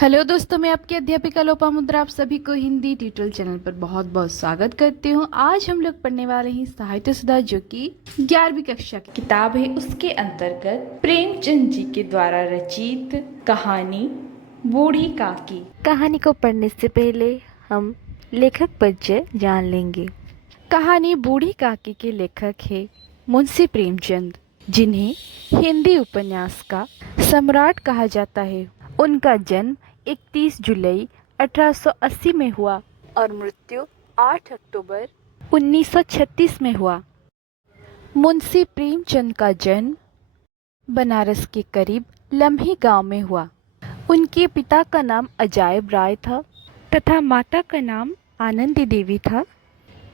Hello दोस्तों, मैं आपकी अध्यापिका लोपामुद्रा आप सभी को हिंदी ट्यूटोरियल चैनल पर बहुत बहुत स्वागत करती हूँ। आज हम लोग पढ़ने वाले हैं साहित्य सुधा, जो कि 11वीं कक्षा की किताब है। उसके अंतर्गत प्रेमचंद जी के द्वारा रचित कहानी बूढ़ी काकी। कहानी को पढ़ने से पहले हम लेखक परिचय जान लेंगे। कहानी बूढ़ी काकी के लेखक है मुंशी प्रेमचंद, जिन्हें हिंदी उपन्यास का सम्राट कहा जाता है। उनका जन्म 31 जुलाई 1880 में हुआ और मृत्यु 8 अक्टूबर 1936 में हुआ। मुंशी प्रेमचंद का जन्म बनारस के करीब लम्ही गांव में हुआ। उनके पिता का नाम अजायब राय था तथा माता का नाम आनंदी देवी था।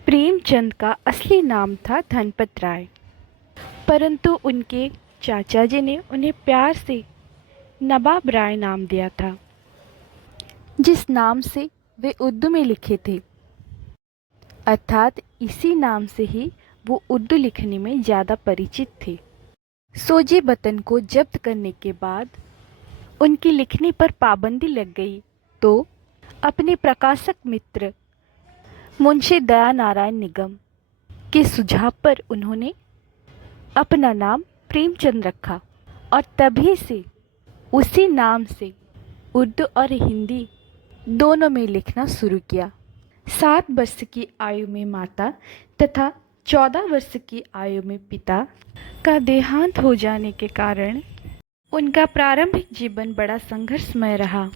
प्रेमचंद का असली नाम था धनपत राय, परंतु उनके चाचा जी ने उन्हें प्यार से नवाब राय नाम दिया था, जिस नाम से वे उर्दू में लिखे थे। अर्थात इसी नाम से ही वो उर्दू लिखने में ज़्यादा परिचित थे। सोजे वतन को जब्त करने के बाद उनकी लिखने पर पाबंदी लग गई, तो अपने प्रकाशक मित्र मुंशी दया नारायण निगम के सुझाव पर उन्होंने अपना नाम प्रेमचंद रखा और तभी से उसी नाम से उर्दू और हिंदी दोनों में लिखना शुरू किया। 7 वर्ष की आयु में माता तथा 14 वर्ष की आयु में पिता का देहांत हो जाने के कारण उनका प्रारंभिक जीवन बड़ा संघर्षमय रहा।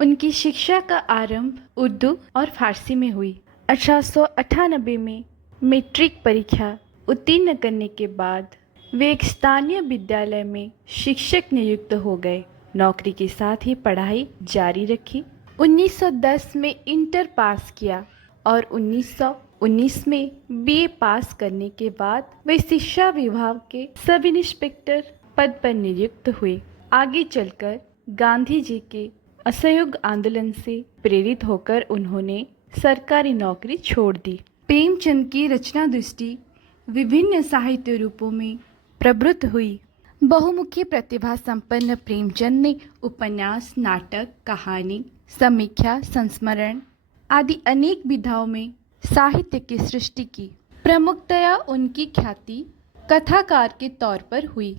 उनकी शिक्षा का आरंभ उर्दू और फारसी में हुई। 1898 में मैट्रिक परीक्षा उत्तीर्ण करने के बाद वे एक स्थानीय विद्यालय में शिक्षक नियुक्त हो गए। नौकरी के साथ ही पढ़ाई जारी रखी। 1910 में इंटर पास किया और 1919 में बीए पास करने के बाद वे शिक्षा विभाग के सब इंस्पेक्टर पद पर नियुक्त हुए। आगे चलकर गांधी जी के असहयोग आंदोलन से प्रेरित होकर उन्होंने सरकारी नौकरी छोड़ दी। प्रेमचंद की रचना दृष्टि विभिन्न साहित्य रूपों में प्रवृत्त हुई। बहुमुखी प्रतिभा संपन्न प्रेमचंद ने उपन्यास, नाटक, कहानी, समीक्षा, संस्मरण आदि अनेक विधाओं में साहित्य की सृष्टि की। प्रमुखतया उनकी ख्याति कथाकार के तौर पर हुई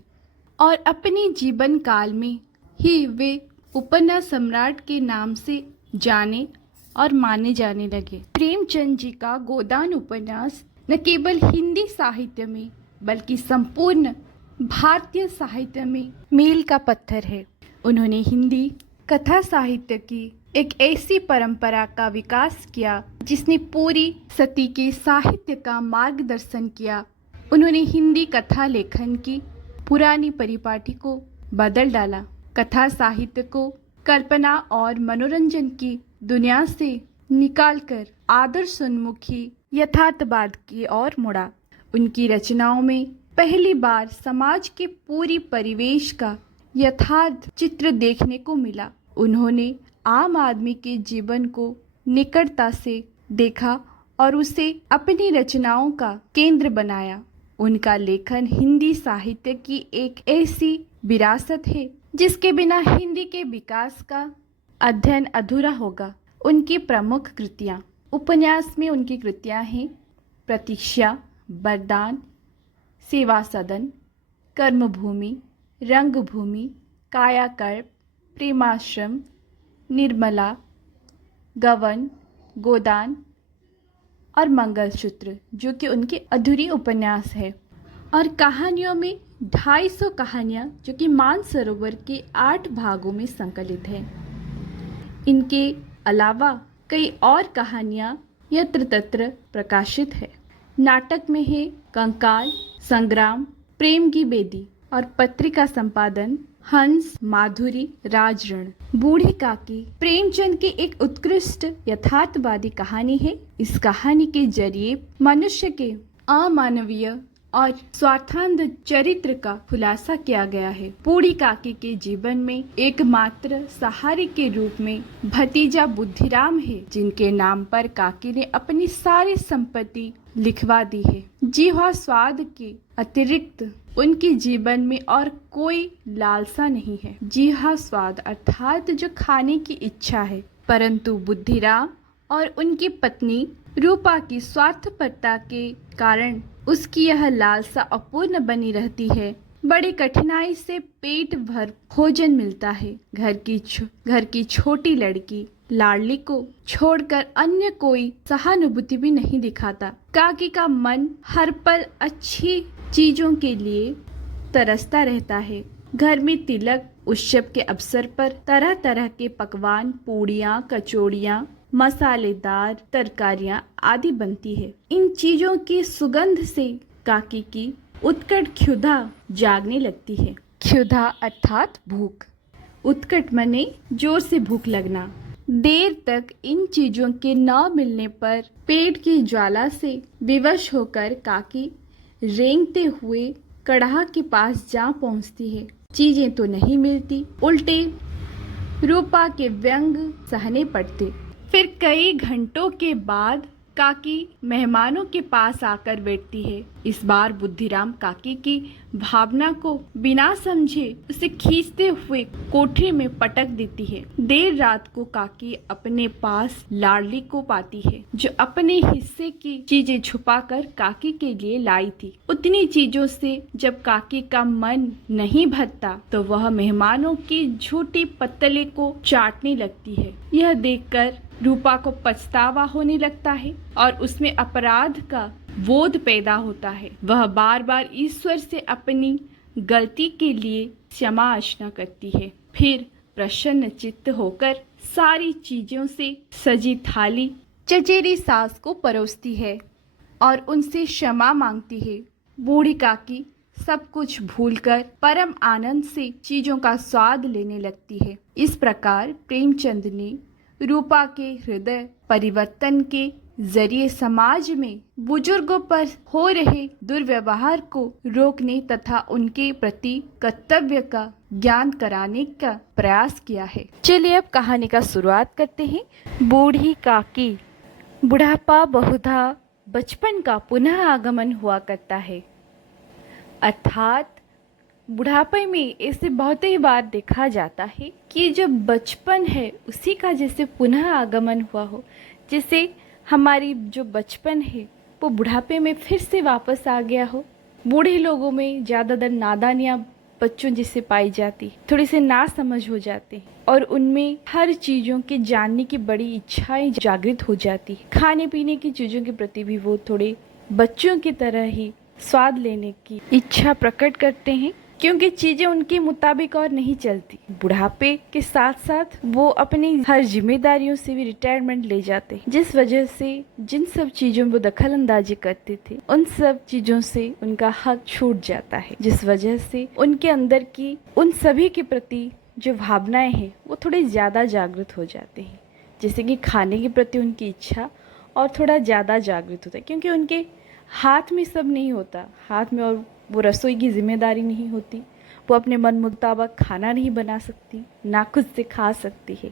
और अपने जीवन काल में ही वे उपन्यास सम्राट के नाम से जाने और माने जाने लगे। प्रेमचंद जी का गोदान उपन्यास न केवल हिंदी साहित्य में बल्कि संपूर्ण भारतीय साहित्य में मील का पत्थर है। उन्होंने हिंदी कथा साहित्य की एक ऐसी परंपरा का विकास किया जिसने पूरी सदी के साहित्य का मार्गदर्शन किया। उन्होंने हिंदी कथा लेखन की पुरानी परिपाटी को बदल डाला। कथा साहित्य को कल्पना और मनोरंजन की दुनिया से निकालकर आदर्शोन्मुखी यथार्थवाद की ओर मुड़ा। उनकी रचनाओं में पहली बार समाज के पूरी परिवेश का यथार्थ चित्र देखने को मिला। उन्होंने आम आदमी के जीवन को निकटता से देखा और उसे अपनी रचनाओं का केंद्र बनाया। उनका लेखन हिंदी साहित्य की एक ऐसी विरासत है जिसके बिना हिंदी के विकास का अध्ययन अधूरा होगा। उनकी प्रमुख कृतियाँ, उपन्यास में उनकी कृतियाँ हैं प्रतीक्षा, वरदान, सेवा सदन, कर्मभूमि, रंगभूमि, कायाकल्प, प्रेमाश्रम, निर्मला, गवन, गोदान और मंगलसूत्र, जो कि उनकी अधूरी उपन्यास है। और कहानियों में 250 कहानियाँ जो कि मानसरोवर के 8 भागों में संकलित हैं। इनके अलावा कई और कहानियाँ यत्र तत्र प्रकाशित है। नाटक में है कंकाल, संग्राम, प्रेम की बेदी और पत्रिका संपादन हंस, माधुरी, राजऋण। बूढ़ी काकी प्रेमचंद की एक उत्कृष्ट यथार्थवादी कहानी है। इस कहानी के जरिए मनुष्य के अमानवीय और स्वार्थांध चरित्र का खुलासा किया गया है। बूढ़ी काकी के जीवन में एकमात्र सहारे के रूप में भतीजा बुद्धिराम है, जिनके नाम पर काकी ने अपनी सारी संपत्ति लिखवा दी है। जी हाँ, स्वाद के अतिरिक्त उनके जीवन में और कोई लालसा नहीं है। जी हाँ, स्वाद अर्थात जो खाने की इच्छा है। परंतु बुद्धिराम और उनकी पत्नी रूपा की स्वार्थपरता के कारण उसकी यह लालसा अपूर्ण बनी रहती है। बड़ी कठिनाई से पेट भर भोजन मिलता है। घर की छोटी लड़की लाडली को छोड़कर अन्य कोई सहानुभूति भी नहीं दिखाता। काकी का मन हर पल अच्छी चीजों के लिए तरसता रहता है। घर में तिलक उत्सव के अवसर पर तरह तरह के पकवान, पूड़ियाँ, कचौड़ियाँ, मसालेदार तरकारियां आदि बनती है। इन चीजों की सुगंध से काकी की उत्कट क्षुधा जागने लगती है। क्षुधा अर्थात भूख। उत्कट माने जोर से भूख लगना। देर तक इन चीजों के न मिलने पर पेट की ज्वाला से विवश होकर काकी रेंगते हुए कड़ाह के पास जा पहुंचती है। चीजें तो नहीं मिलती, उल्टे रूपा के व्यंग सहने पड़ते। फिर कई घंटों के बाद काकी मेहमानों के पास आकर बैठती है। इस बार बुद्धिराम काकी की भावना को बिना समझे उसे खींचते हुए कोठरी में पटक देती है। देर रात को काकी अपने पास लाडली को पाती है, जो अपने हिस्से की चीजें छुपाकर काकी के लिए लाई थी। उतनी चीजों से जब काकी का मन नहीं भरता तो वह मेहमानों की झूठी पत्तले को चाटने लगती है। यह देखकर रूपा को पछतावा होने लगता है और उसमें अपराध का बोध पैदा होता है। वह बार बार ईश्वर से अपनी गलती के लिए क्षमा याचना करती है। फिर प्रसन्न चित्त होकर सारी चीजों से सजी थाली चचेरी सास को परोसती है और उनसे क्षमा मांगती है। बूढ़ी काकी सब कुछ भूलकर परम आनंद से चीजों का स्वाद लेने लगती है। इस प्रकार प्रेमचंद ने रूपा के हृदय परिवर्तन के जरिए समाज में बुजुर्गों पर हो रहे दुर्व्यवहार को रोकने तथा उनके प्रति कर्तव्य का ज्ञान कराने का प्रयास किया है। चलिए अब कहानी का शुरुआत करते हैं। बूढ़ी काकी। बुढ़ापा बहुधा बचपन का पुनः आगमन हुआ करता है, अर्थात बुढ़ापे में ऐसे बहुत ही बार देखा जाता है कि जो बचपन है उसी का जैसे पुनः आगमन हुआ हो, जैसे हमारी जो बचपन है वो बुढ़ापे में फिर से वापस आ गया हो। बूढ़े लोगों में ज़्यादातर नादानियाँ बच्चों जिससे पाई जाती, थोड़ी से ना समझ हो जाते और उनमें हर चीज़ों के जानने की बड़ी इच्छाएं जागृत हो जाती। खाने पीने की चीज़ों के प्रति भी वो थोड़े बच्चों की तरह ही स्वाद लेने की इच्छा प्रकट करते हैं, क्योंकि चीजें उनके मुताबिक और नहीं चलती। बुढ़ापे के साथ साथ वो अपनी हर जिम्मेदारियों से भी रिटायरमेंट ले जाते हैं, जिस वजह से जिन सब चीजों में वो दखल अंदाजी करते थे उन सब चीजों से उनका हक छूट जाता है, जिस वजह से उनके अंदर की उन सभी के प्रति जो भावनाएं हैं वो थोड़े ज्यादा जागृत हो जाते हैं। जैसे कि खाने के प्रति उनकी इच्छा और थोड़ा ज्यादा जागृत होता है, क्योंकि उनके हाथ में सब नहीं होता, हाथ में और वो रसोई की जिम्मेदारी नहीं होती, वो अपने मन मुताबिक खाना नहीं बना सकती, ना खुद से खा सकती है,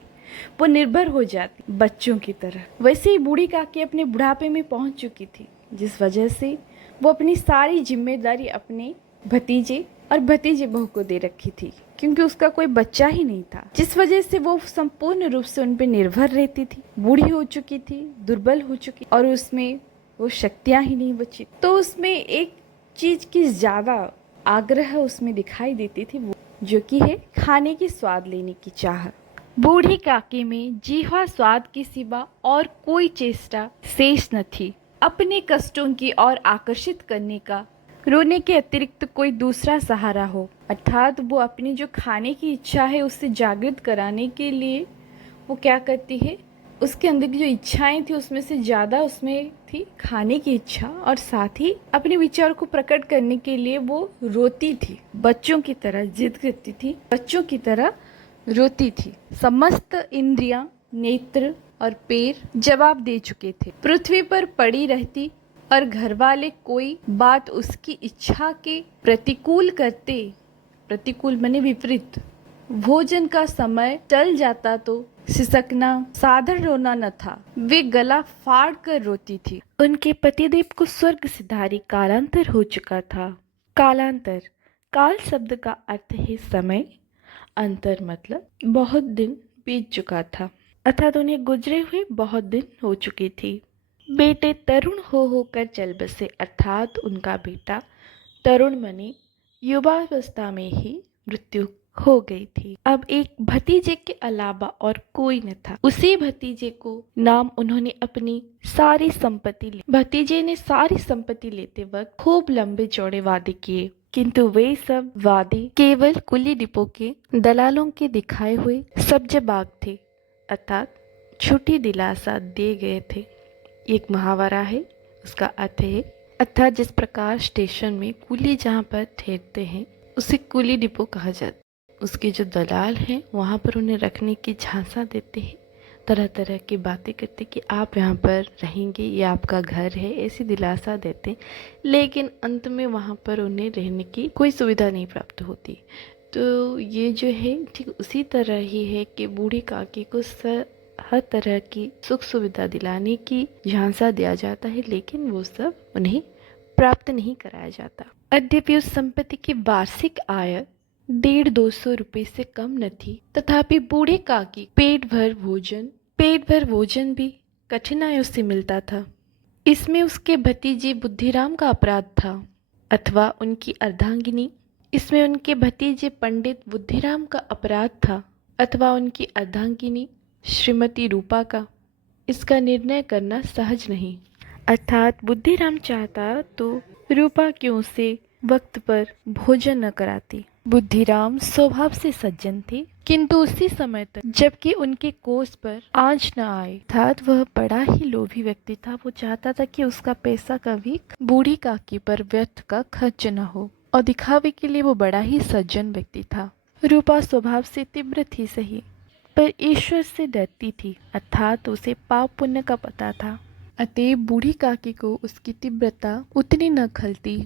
वो निर्भर हो जाती बच्चों की तरह। वैसे ही बूढ़ी काकी अपने बुढ़ापे में पहुंच चुकी थी, जिस वजह से वो अपनी सारी जिम्मेदारी अपने भतीजे और भतीजे बहू को दे रखी थी, क्योंकि उसका कोई बच्चा ही नहीं था, जिस वजह से वो संपूर्ण रूप से उन पर निर्भर रहती थी। बूढ़ी हो चुकी थी, दुर्बल हो चुकी और उसमें वो शक्तियाँ ही नहीं बची, तो उसमें एक चीज की ज्यादा आग्रह उसमें दिखाई देती थी, वो जो कि है खाने की स्वाद लेने की चाह। बूढ़ी काकी में जीवा स्वाद की सिवा और कोई चेष्टा शेष न थी। अपने कष्टों की ओर आकर्षित करने का रोने के अतिरिक्त कोई दूसरा सहारा हो, अर्थात वो अपनी जो खाने की इच्छा है उससे जागृत कराने के लिए वो क्या करती है, उसके अंदर की जो इच्छाएं थी उसमें से ज़्यादा उसमें थी खाने की इच्छा, और साथ ही अपने विचार को प्रकट करने के लिए वो रोती थी, बच्चों की तरह जिद करती थी, बच्चों की तरह रोती थी। समस्त इंद्रियां, नेत्र और पैर जवाब दे चुके थे। पृथ्वी पर पड़ी रहती और घर वाले कोई बात उसकी इच्छा के प्रतिकूल करते, प्रतिकूल माने विपरीत, भोजन का समय टल जाता तो सिसकना साधारण रोना न था, वे गला फाड़ कर रोती थी। उनके पतिदेव को स्वर्ग सिधारी कालांतर हो चुका था। कालांतर, काल शब्द का अर्थ है समय, अंतर मतलब बहुत दिन बीत चुका था, अर्थात उन्हें गुजरे हुए बहुत दिन हो चुकी थी। बेटे तरुण हो होकर चल बसे, अर्थात उनका बेटा तरुण मने युवावस्था में ही मृत्यु हो गई थी। अब एक भतीजे के अलावा और कोई न था। उसी भतीजे को नाम उन्होंने अपनी सारी संपत्ति ली। भतीजे ने सारी संपत्ति लेते वक्त खूब लंबे चौड़े वादे किए, किंतु वे सब वादे केवल कुली डिपो के दलालों के दिखाए हुए सब्ज बाग थे, अर्थात छुट्टी दिलासा दिए गए थे। एक मुहावरा है, उसका अर्थ है अर्थात जिस प्रकार स्टेशन में कुली जहाँ पर ठहरते हैं उसे कुली डिपो कहा जाता है। उसके जो दलाल हैं वहाँ पर उन्हें रखने की झांसा देते हैं, तरह तरह की बातें करते कि आप यहाँ पर रहेंगे, ये आपका घर है, ऐसी दिलासा देते, लेकिन अंत में वहाँ पर उन्हें रहने की कोई सुविधा नहीं प्राप्त होती। तो ये जो है ठीक उसी तरह ही है कि बूढ़ी काकी को हर तरह की सुख सुविधा दिलाने की झांसा दिया जाता है, लेकिन वो सब उन्हें प्राप्त नहीं कराया जाता। यद्यपि उस संपत्ति की वार्षिक आय 150-200 रुपये से कम न थी, तथापि बूढ़े काकी पेट भर भोजन भी कठिनाइयों से मिलता था। इसमें उसके भतीजे बुद्धिराम का अपराध था, अथवा उनकी अर्धांगिनी, इसमें उनके भतीजे पंडित बुद्धिराम का अपराध था, अथवा उनकी अर्धांगिनी श्रीमती रूपा का। इसका निर्णय करना सहज नहीं। अर्थात बुद्धिराम चाहता तो रूपा क्यों से वक्त पर भोजन न कराती। बुद्धिराम स्वभाव से सज्जन थे, किंतु उसी समय तक जबकि उनके कोष पर आंच न आए, अर्थात वह बड़ा ही लोभी व्यक्ति था। वो चाहता था कि उसका पैसा कभी बूढ़ी काकी पर व्यर्थ का खर्च न हो, और दिखावे के लिए वो बड़ा ही सज्जन व्यक्ति था। रूपा स्वभाव से तीव्र थी सही, पर ईश्वर से डरती थी, अर्थात उसे पाप पुण्य का पता था। अतएव बूढ़ी काकी को उसकी तीव्रता उतनी न खलती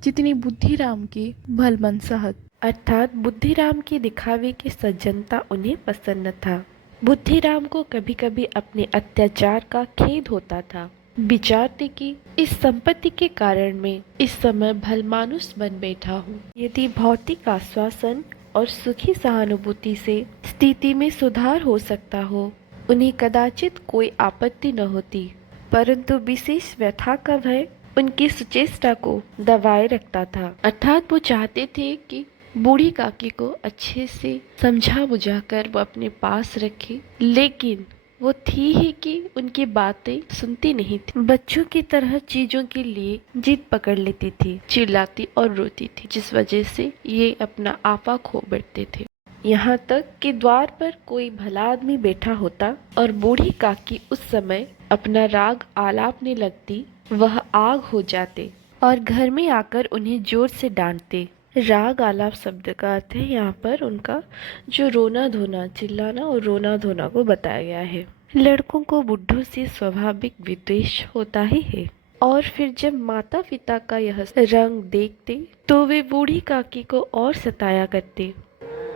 जितनी बुद्धिराम की भलमनसाहत, अर्थात बुद्धिराम की दिखावे की सज्जनता उन्हें पसंद न था। बुद्धिराम को कभी कभी अपने अत्याचार का खेद होता था। विचारते कि इस संपत्ति के कारण मैं इस समय भलमानुस बन बैठा हूँ। यदि भौतिक आश्वासन और सुखी सहानुभूति से स्थिति में सुधार हो सकता हो, उन्हें कदाचित कोई आपत्ति न होती, परंतु विशेष व्यथा का भय उनकी सुचेष्टा को दबाए रखता था। अर्थात वो चाहते थे कि बूढ़ी काकी को अच्छे से समझा बुझाकर वो अपने पास रखे, लेकिन वो थी ही कि उनकी बातें सुनती नहीं थी। बच्चों की तरह चीजों के लिए जिद पकड़ लेती थी, चिल्लाती और रोती थी, जिस वजह से ये अपना आपा खो बैठते थे। यहाँ तक कि द्वार पर कोई भला आदमी बैठा होता और बूढ़ी काकी उस समय अपना राग आलापने लगती, वह आग हो जाते और घर में आकर उन्हें जोर से डांटते। राग आलाप शब्द का अर्थ है यहाँ पर उनका जो रोना धोना, चिल्लाना और रोना धोना को बताया गया है। लड़कों को बुढ़ों से स्वाभाविक विद्वेष होता ही है, और फिर जब माता पिता का यह रंग देखते तो वे बूढ़ी काकी को और सताया करते।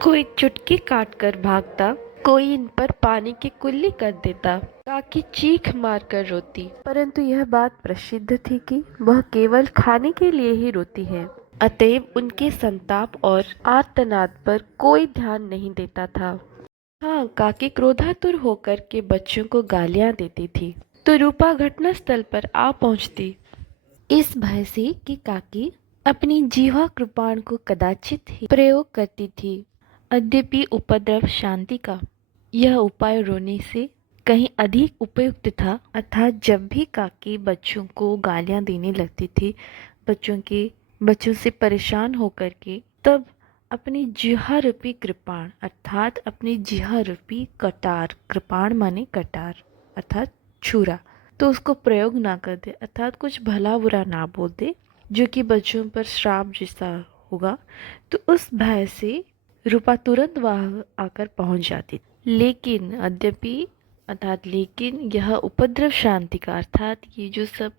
कोई चुटकी काट कर भागता, कोई इन पर पानी की कुल्ली कर देता। काकी चीख मार कर रोती, परंतु यह बात प्रसिद्ध थी कि वह केवल खाने के लिए ही रोती है, अतएव उनके संताप और आर्तनाद पर कोई ध्यान नहीं देता था। हाँ, काकी क्रोधातुर होकर के बच्चों को गालियां देती थी तो रूपा घटनास्थल पर आ पहुंचती, इस भय से कि काकी अपनी जीवा कृपाण को कदाचित ही प्रयोग करती थी। यद्यपि उपद्रव शांति का यह उपाय रोने से कहीं अधिक उपयुक्त था, अर्थात जब भी काकी बच्चों को गालियां देने लगती थी, बच्चों से परेशान होकर के, तब अपनी जिहा रूपी कृपाण अर्थात अपनी जिहा रूपी कटार, कृपाण माने कटार अर्थात छुरा, तो उसको प्रयोग ना कर दे, अर्थात कुछ भला बुरा ना बोल दे जो कि बच्चों पर श्राप जैसा होगा। तो उस भय से रूपा तुरंत वहां आकर पहुंच जाती। लेकिन यद्यपि अर्थात लेकिन यह उपद्रव शांति का अर्थात ये जो सब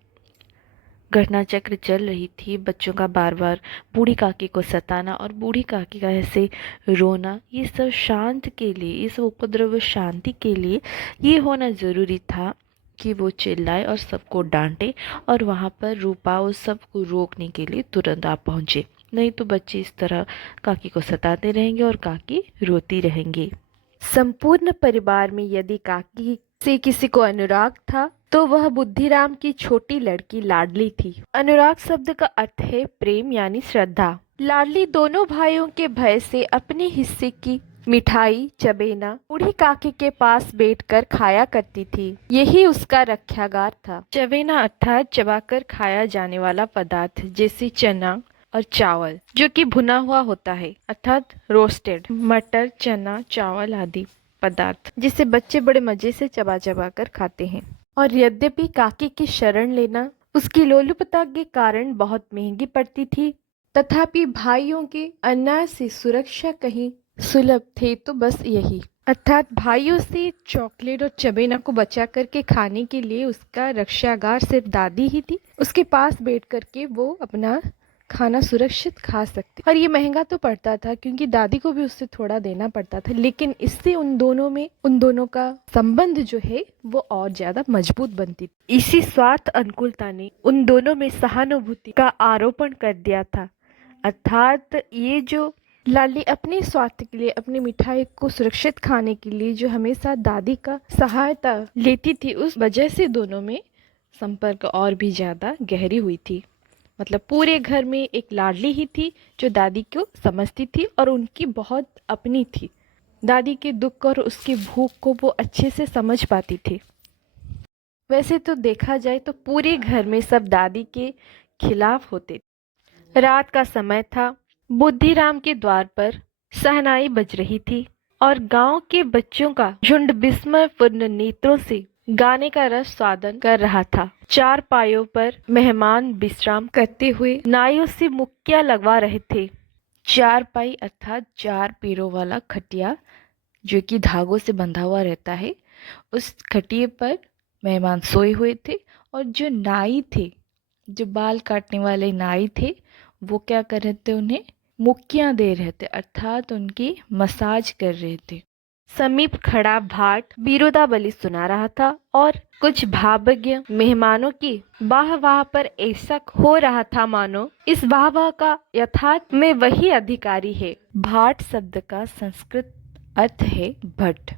घटना चक्र चल रही थी, बच्चों का बार बार बूढ़ी काकी को सताना और बूढ़ी काकी का ऐसे रोना, ये सब शांत के लिए, ये सब उपद्रव शांति के लिए ये होना ज़रूरी था कि वो चिल्लाए और सबको डांटे और वहाँ पर रूपा उस सबको रोकने के लिए तुरंत आ पहुँचे। नहीं तो बच्चे इस तरह काकी को सताते रहेंगे और काकी रोती रहेंगी। संपूर्ण परिवार में यदि काकी से किसी को अनुराग था तो वह बुद्धिराम की छोटी लड़की लाडली थी। अनुराग शब्द का अर्थ है प्रेम यानी श्रद्धा। लाडली दोनों भाइयों के भय से अपने हिस्से की मिठाई चबेना बूढ़ी काकी के पास बैठकर खाया करती थी। यही उसका रक्षागार था। चबेना अर्थात चबाकर खाया जाने वाला पदार्थ, जैसे चना और चावल जो कि भुना हुआ होता है, अर्थात रोस्टेड, मटर चना चावल आदि पदार्थ जिसे बच्चे बड़े मजे से चबा चबा कर खाते हैं। और यद्यपि काकी की शरण लेना उसकी लोलुपता के कारण बहुत महंगी पड़ती थी, तथापि भाइयों के अन्याय से सुरक्षा कहीं सुलभ थे तो बस यही, अर्थात भाइयों से चॉकलेट और चबेना को बचा करके खाने के लिए उसका रक्षागार सिर्फ दादी ही थी। उसके पास बैठ करके वो अपना खाना सुरक्षित खा सकती। और ये महंगा तो पड़ता था क्योंकि दादी को भी उससे थोड़ा देना पड़ता था, लेकिन इससे उन दोनों का संबंध जो है वो और ज्यादा मजबूत बनती थी। इसी स्वार्थ अनुकूलता ने उन दोनों में सहानुभूति का आरोपण कर दिया था, अर्थात ये जो लाली अपने स्वास्थ्य के लिए, अपनी मिठाई को सुरक्षित खाने के लिए जो हमेशा दादी का सहायता लेती थी, उस वजह से दोनों में संपर्क और भी ज्यादा गहरी हुई थी। मतलब पूरे घर में एक लाडली ही थी जो दादी को समझती थी और उनकी बहुत अपनी थी। दादी के दुख और उसकी भूख को वो अच्छे से समझ पाती थी। वैसे तो देखा जाए तो पूरे घर में सब दादी के खिलाफ होते। रात का समय था। बुद्धिराम के द्वार पर शहनाई बज रही थी और गांव के बच्चों का झुंड विस्मयपूर्ण नेत्रों से गाने का रस स्वादन कर रहा था। चार पायों पर मेहमान विश्राम करते हुए नाइयों से मुक्कियां लगवा रहे थे। चार पाई अर्थात चार पैरों वाला खटिया जो कि धागों से बंधा हुआ रहता है, उस खटिए पर मेहमान सोए हुए थे और जो नाई थे, जो बाल काटने वाले नाई थे, वो क्या कर रहे थे, उन्हें मुक्कियां दे रहे थे, अर्थात उनकी मसाज कर रहे थे। समीप खड़ा भाट बिरुदावली सुना रहा था और कुछ भावज्ञ मेहमानों की वाह वाह पर ऐसा हो रहा था मानो इस वाह वाह का यथार्थ में वही अधिकारी है। भाट शब्द का संस्कृत अर्थ है भट्ट,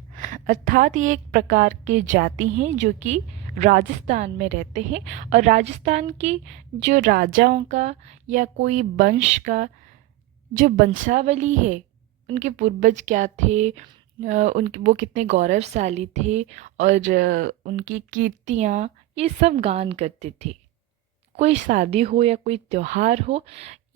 अर्थात ये एक प्रकार के जाति हैं जो कि राजस्थान में रहते हैं और राजस्थान की जो राजाओं का या कोई वंश का जो वंशावली है, उनके पूर्वज क्या थे, उनके वो कितने गौरवशाली थे और उनकी कीर्तियाँ, ये सब गान करते थे। कोई शादी हो या कोई त्योहार हो,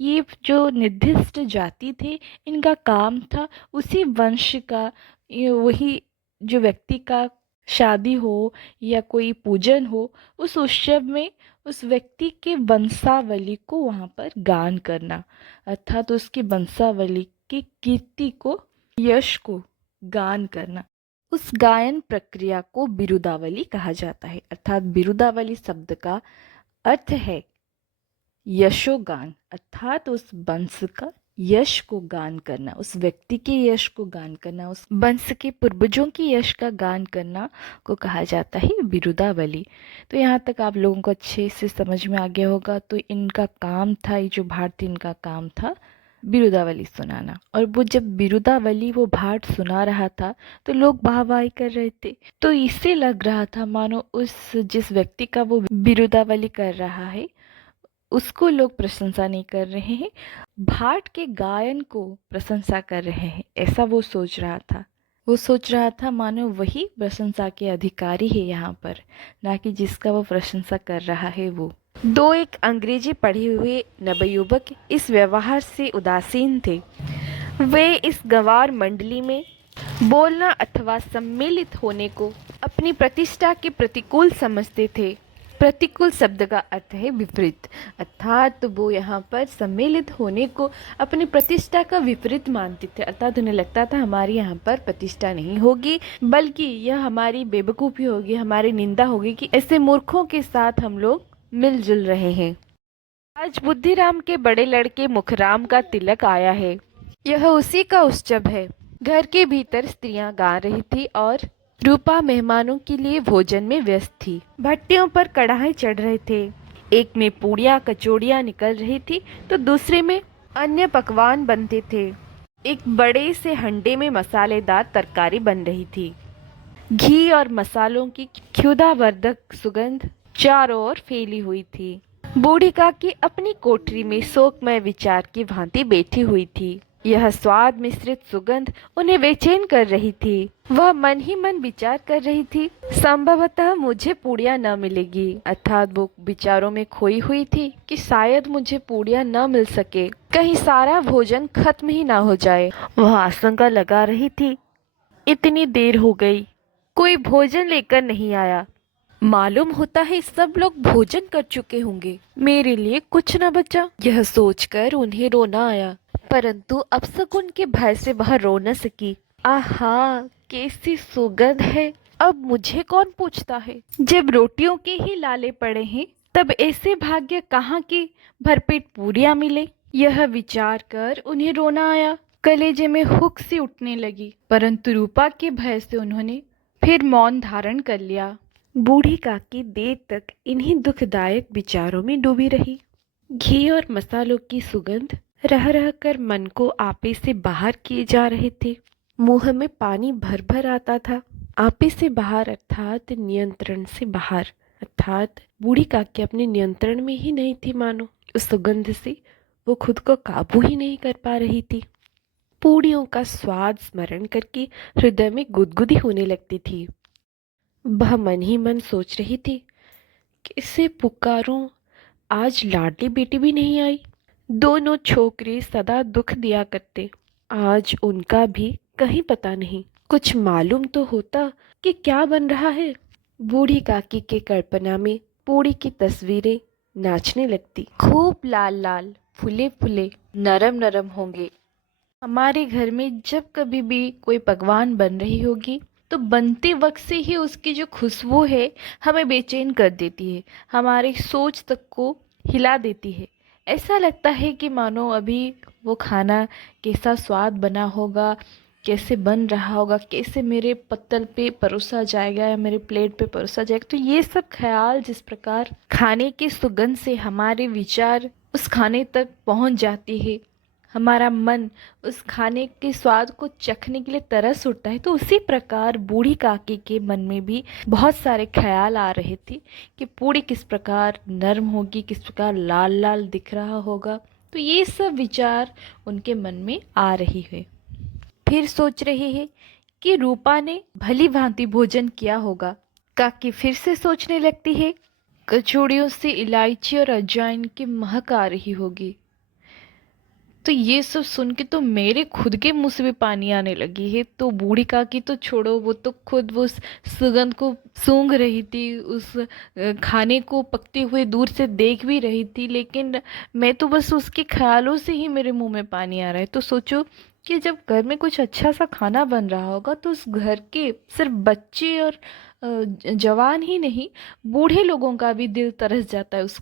ये जो निर्दिष्ट जाति थे, इनका काम था उसी वंश का, वही जो व्यक्ति का शादी हो या कोई पूजन हो, उस उत्सव में उस व्यक्ति के वंशावली को वहाँ पर गान करना, अर्थात उसकी वंशावली की कीर्ति को, यश को गान करना। उस गायन प्रक्रिया को बिरुदावली कहा जाता है, अर्थात बिरुदावली शब्द का अर्थ है यशोगान, अर्थात उस वंश का यश को गान करना, उस व्यक्ति के यश को गान करना, उस वंश के पूर्वजों की यश का गान करना को कहा जाता है बिरुदावली। तो यहाँ तक आप लोगों को अच्छे से समझ में आ गया होगा। तो इनका काम था, ये जो भाट थे, इनका काम था बिरुदावली सुनाना। और वो जब बिरुदावली वो भाट सुना रहा था तो लोग वाहवाही कर रहे थे, तो इससे लग रहा था मानो उस जिस व्यक्ति का वो बिरुदावली कर रहा है उसको लोग प्रशंसा नहीं कर रहे हैं, भाट के गायन को प्रशंसा कर रहे हैं, ऐसा वो सोच रहा था। वो सोच रहा था मानो वही प्रशंसा के अधिकारी है यहाँ पर, ना कि जिसका वो प्रशंसा कर रहा है वो। दो एक अंग्रेजी पढ़े हुए नवयुवक इस व्यवहार से उदासीन थे। वे इस गंवार मंडली में बोलना अथवा सम्मिलित होने को अपनी प्रतिष्ठा के प्रतिकूल समझते थे। प्रतिकूल शब्द का अर्थ है विपरीत, अर्थात वो यहाँ पर सम्मिलित होने को अपनी प्रतिष्ठा का विपरीत मानते थे, अर्थात उन्हें लगता था हमारी यहाँ पर प्रतिष्ठा नहीं होगी, बल्कि यह हमारी बेवकूफ़ी होगी, हमारी निंदा होगी कि ऐसे मूर्खों के साथ हम लोग मिलजुल रहे हैं। आज बुद्धिराम के बड़े लड़के मुखराम का तिलक आया है। यह उसी का उत्सव है। घर के भीतर स्त्रियां गा रही थी और रूपा मेहमानों के लिए भोजन में व्यस्त थी। भट्टियों पर कढ़ाई चढ़ रहे थे। एक में पूड़ियाँ कचौड़ियाँ निकल रही थी तो दूसरे में अन्य पकवान बनते थे। एक बड़े से हंडे में मसालेदार तरकारी बन रही थी। घी और मसालों की क्षुधावर्धक सुगंध चारों ओर फैली हुई थी। बूढ़ी काकी अपनी कोठरी में शोकमय विचार की भांति बैठी हुई थी। यह स्वाद मिश्रित सुगंध उन्हें बेचैन कर रही थी। वह मन ही मन विचार कर रही थी, संभवतः मुझे पूड़ियाँ न मिलेगी। अर्थात वो विचारों में खोई हुई थी कि शायद मुझे पूड़ियाँ न मिल सके, कहीं सारा भोजन खत्म ही ना हो जाए। वह आशंका लगा रही थी, इतनी देर हो गई, कोई भोजन लेकर नहीं आया। मालूम होता है सब लोग भोजन कर चुके होंगे, मेरे लिए कुछ न बचा। यह सोचकर उन्हें रोना आया, परंतु अपशकुन के भय से वह रो न सकी। आहा, कैसी सुगंध है, अब मुझे कौन पूछता है। जब रोटियों के ही लाले पड़े हैं तब ऐसे भाग्य कहाँ की भरपेट पूरियां मिले। यह विचार कर उन्हें रोना आया। कलेजे में हुक सी उठने लगी, परंतु रूपा के भय से उन्होंने फिर मौन धारण कर लिया। बूढ़ी काकी देर तक इन्हीं दुखदायक विचारों में डूबी रही। घी और मसालों की सुगंध रह रह कर मन को आपे से बाहर किए जा रहे थे। मुंह में पानी भर भर आता था। आपे से बाहर अर्थात नियंत्रण से बाहर, अर्थात बूढ़ी काकी अपने नियंत्रण में ही नहीं थी। मानो उस सुगंध से वो खुद को काबू ही नहीं कर पा रही थी। पूड़ियों का स्वाद स्मरण करके हृदय में गुदगुदी होने लगती थी। वह मन ही मन सोच रही थी, किसे पुकारूं, आज लाडली बेटी भी नहीं आई। दोनों छोकरे सदा दुख दिया करते, आज उनका भी कहीं पता नहीं। कुछ मालूम तो होता कि क्या बन रहा है। बूढ़ी काकी के कल्पना में पूड़ी की तस्वीरें नाचने लगती। खूब लाल लाल, फुले फुले, नरम नरम होंगे। हमारे घर में जब कभी भी कोई पकवान बन रही होगी तो बनते वक्त से ही उसकी जो खुशबू है हमें बेचैन कर देती है, हमारी सोच तक को हिला देती है। ऐसा लगता है कि मानो अभी वो खाना कैसा स्वाद बना होगा, कैसे बन रहा होगा, कैसे मेरे पत्तल पे परोसा जाएगा या मेरे प्लेट पे परोसा जाएगा। तो ये सब ख्याल जिस प्रकार खाने की सुगंध से हमारे विचार उस खाने तक पहुंच जाती है, हमारा मन उस खाने के स्वाद को चखने के लिए तरस उठता है, तो उसी प्रकार बूढ़ी काकी के मन में भी बहुत सारे ख्याल आ रहे थे कि पूड़ी किस प्रकार नरम होगी, किस प्रकार लाल लाल दिख रहा होगा। तो ये सब विचार उनके मन में आ रही है। फिर सोच रहे हैं कि रूपा ने भली भांति भोजन किया होगा। काकी फिर से सोचने लगती है, कचौड़ियों से इलायची और अजवाइन की महक आ रही होगी। तो ये सब सुन के तो मेरे खुद के मुंह से भी पानी आने लगी है। तो बूढ़ी काकी तो छोड़ो, वो तो खुद वो उस सुगंध को सूंघ रही थी, उस खाने को पकते हुए दूर से देख भी रही थी, लेकिन मैं तो बस उसके ख्यालों से ही मेरे मुंह में पानी आ रहा है। तो सोचो कि जब घर में कुछ अच्छा सा खाना बन रहा होगा तो उस घर के सिर्फ बच्चे और जवान ही नहीं, बूढ़े लोगों का भी दिल तरस जाता है उस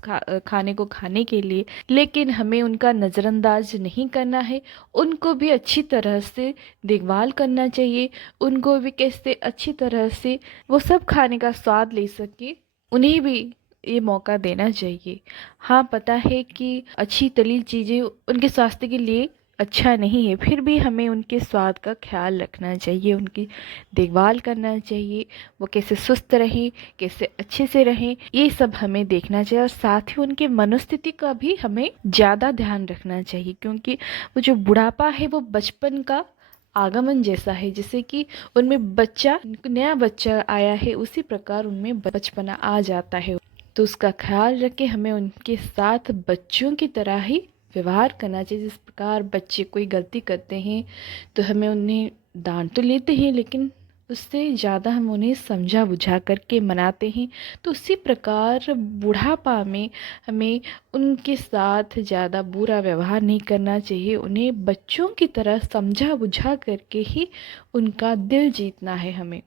खाने को खाने के लिए। लेकिन हमें उनका नज़रअंदाज नहीं करना है, उनको भी अच्छी तरह से देखभाल करना चाहिए, उनको भी कैसे अच्छी तरह से वो सब खाने का स्वाद ले सके, उन्हें भी ये मौका देना चाहिए। हाँ, पता है कि अच्छी तली चीज़ें उनके स्वास्थ्य के लिए अच्छा नहीं है, फिर भी हमें उनके स्वाद का ख्याल रखना चाहिए, उनकी देखभाल करना चाहिए, वो कैसे स्वस्थ रहें, कैसे अच्छे से रहें, ये सब हमें देखना चाहिए। और साथ ही उनके मनोस्थिति का भी हमें ज़्यादा ध्यान रखना चाहिए, क्योंकि वो जो बुढ़ापा है वो बचपन का आगमन जैसा है। जैसे कि उनमें बच्चा, नया बच्चा आया है, उसी प्रकार उनमें बचपना आ जाता है। तो उसका ख्याल रख के हमें उनके साथ बच्चों की तरह ही व्यवहार करना चाहिए। जिस प्रकार बच्चे कोई गलती करते हैं तो हमें उन्हें डांट तो लेते हैं, लेकिन उससे ज़्यादा हम उन्हें समझा बुझा करके मनाते हैं। तो उसी प्रकार बुढ़ापा में हमें उनके साथ ज़्यादा बुरा व्यवहार नहीं करना चाहिए, उन्हें बच्चों की तरह समझा बुझा करके ही उनका दिल जीतना है हमें।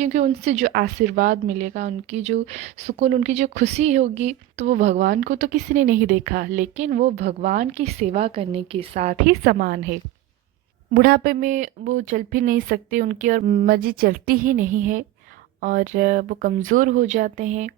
क्योंकि उनसे जो आशीर्वाद मिलेगा, उनकी जो सुकून, उनकी जो खुशी होगी, तो वो भगवान को तो किसी ने नहीं देखा, लेकिन वो भगवान की सेवा करने के साथ ही समान है। बुढ़ापे में वो चल फिर नहीं सकते, उनकी और मर्जी चलती ही नहीं है, और वो कमज़ोर हो जाते हैं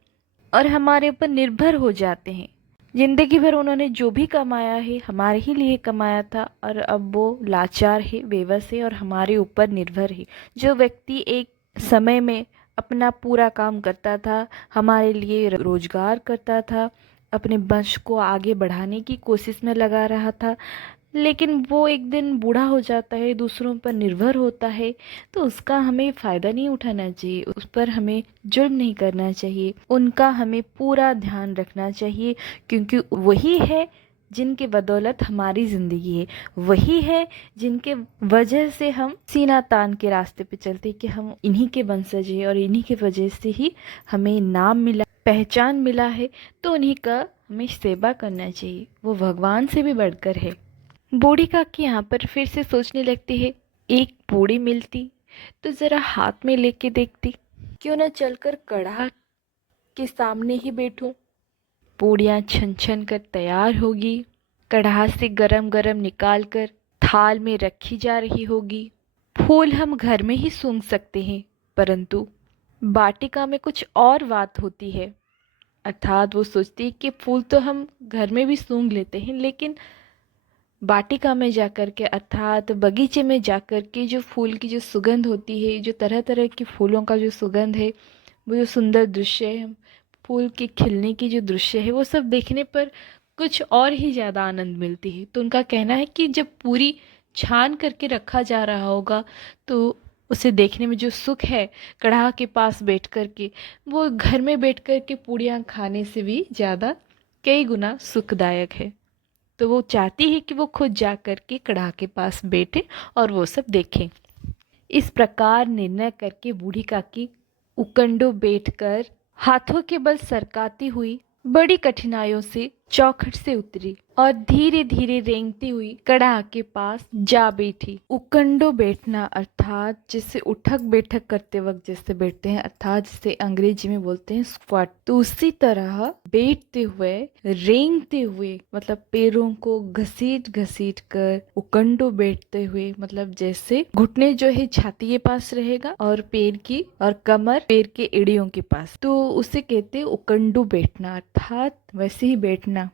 और हमारे ऊपर निर्भर हो जाते हैं। जिंदगी भर उन्होंने जो भी कमाया है हमारे ही लिए कमाया था, और अब वो लाचार है, बेबस है और हमारे ऊपर निर्भर है। जो व्यक्ति एक समय में अपना पूरा काम करता था, हमारे लिए रोजगार करता था, अपने वंश को आगे बढ़ाने की कोशिश में लगा रहा था, लेकिन वो एक दिन बूढ़ा हो जाता है, दूसरों पर निर्भर होता है, तो उसका हमें फ़ायदा नहीं उठाना चाहिए, उस पर हमें जुल्म नहीं करना चाहिए, उनका हमें पूरा ध्यान रखना चाहिए, क्योंकि वही है जिनके बदौलत हमारी ज़िंदगी है, वही है जिनके वजह से हम सीना तान के रास्ते पे चलते कि हम इन्हीं के वंशज हैं और इन्हीं के वजह से ही हमें नाम मिला, पहचान मिला है, तो उन्हीं का हमें सेवा करना चाहिए, वो भगवान से भी बढ़कर है। बूढ़ी काकी यहाँ पर फिर से सोचने लगती है, एक पूड़ी मिलती तो ज़रा हाथ में लेके देखती, क्यों न चलकर कढ़ा के सामने ही बैठूं। पूड़ियाँ छन छन कर तैयार होगी, कढ़ा से गरम गरम निकाल कर थाल में रखी जा रही होगी। फूल हम घर में ही सूंघ सकते हैं, परंतु वाटिका में कुछ और बात होती है। अर्थात वो सोचती है कि फूल तो हम घर में भी सूंघ लेते हैं, लेकिन वाटिका में जाकर के, अर्थात बगीचे में जाकर के जो फूल की जो सुगंध होती है, जो तरह तरह की फूलों का जो सुगंध है, वो जो सुंदर दृश्य है, फूल के खिलने की जो दृश्य है, वो सब देखने पर कुछ और ही ज़्यादा आनंद मिलती है। तो उनका कहना है कि जब पूरी छान करके रखा जा रहा होगा, तो उसे देखने में जो सुख है कढ़ा के पास बैठ कर के, वो घर में बैठ कर के पूड़ियाँ खाने से भी ज़्यादा कई गुना सुखदायक है। तो वो चाहती है कि वो खुद जा कर के कढ़ा के पास बैठे और वो सब देखें। इस प्रकार निर्णय करके बूढ़ी काकी उकंडो बैठकर हाथों के बल सरकाती हुई बड़ी कठिनाइयों से चौखट से उतरी और धीरे धीरे रेंगती हुई कढ़ा के पास जा बैठी। उकंडो बैठना अर्थात जिससे उठक बैठक करते वक्त जैसे बैठते हैं, अर्थात जिसे अंग्रेजी में बोलते हैं स्क्वाट, तो उसी तरह बैठते हुए रेंगते हुए, मतलब पैरों को घसीट घसीट कर उकंडो बैठते हुए, मतलब जैसे घुटने जो है छाती के पास रहेगा और पैर की और कमर पैर के एड़ियों के पास, तो उसे कहते हैं उकंडो बैठना, अर्थात वैसे ही बैठना।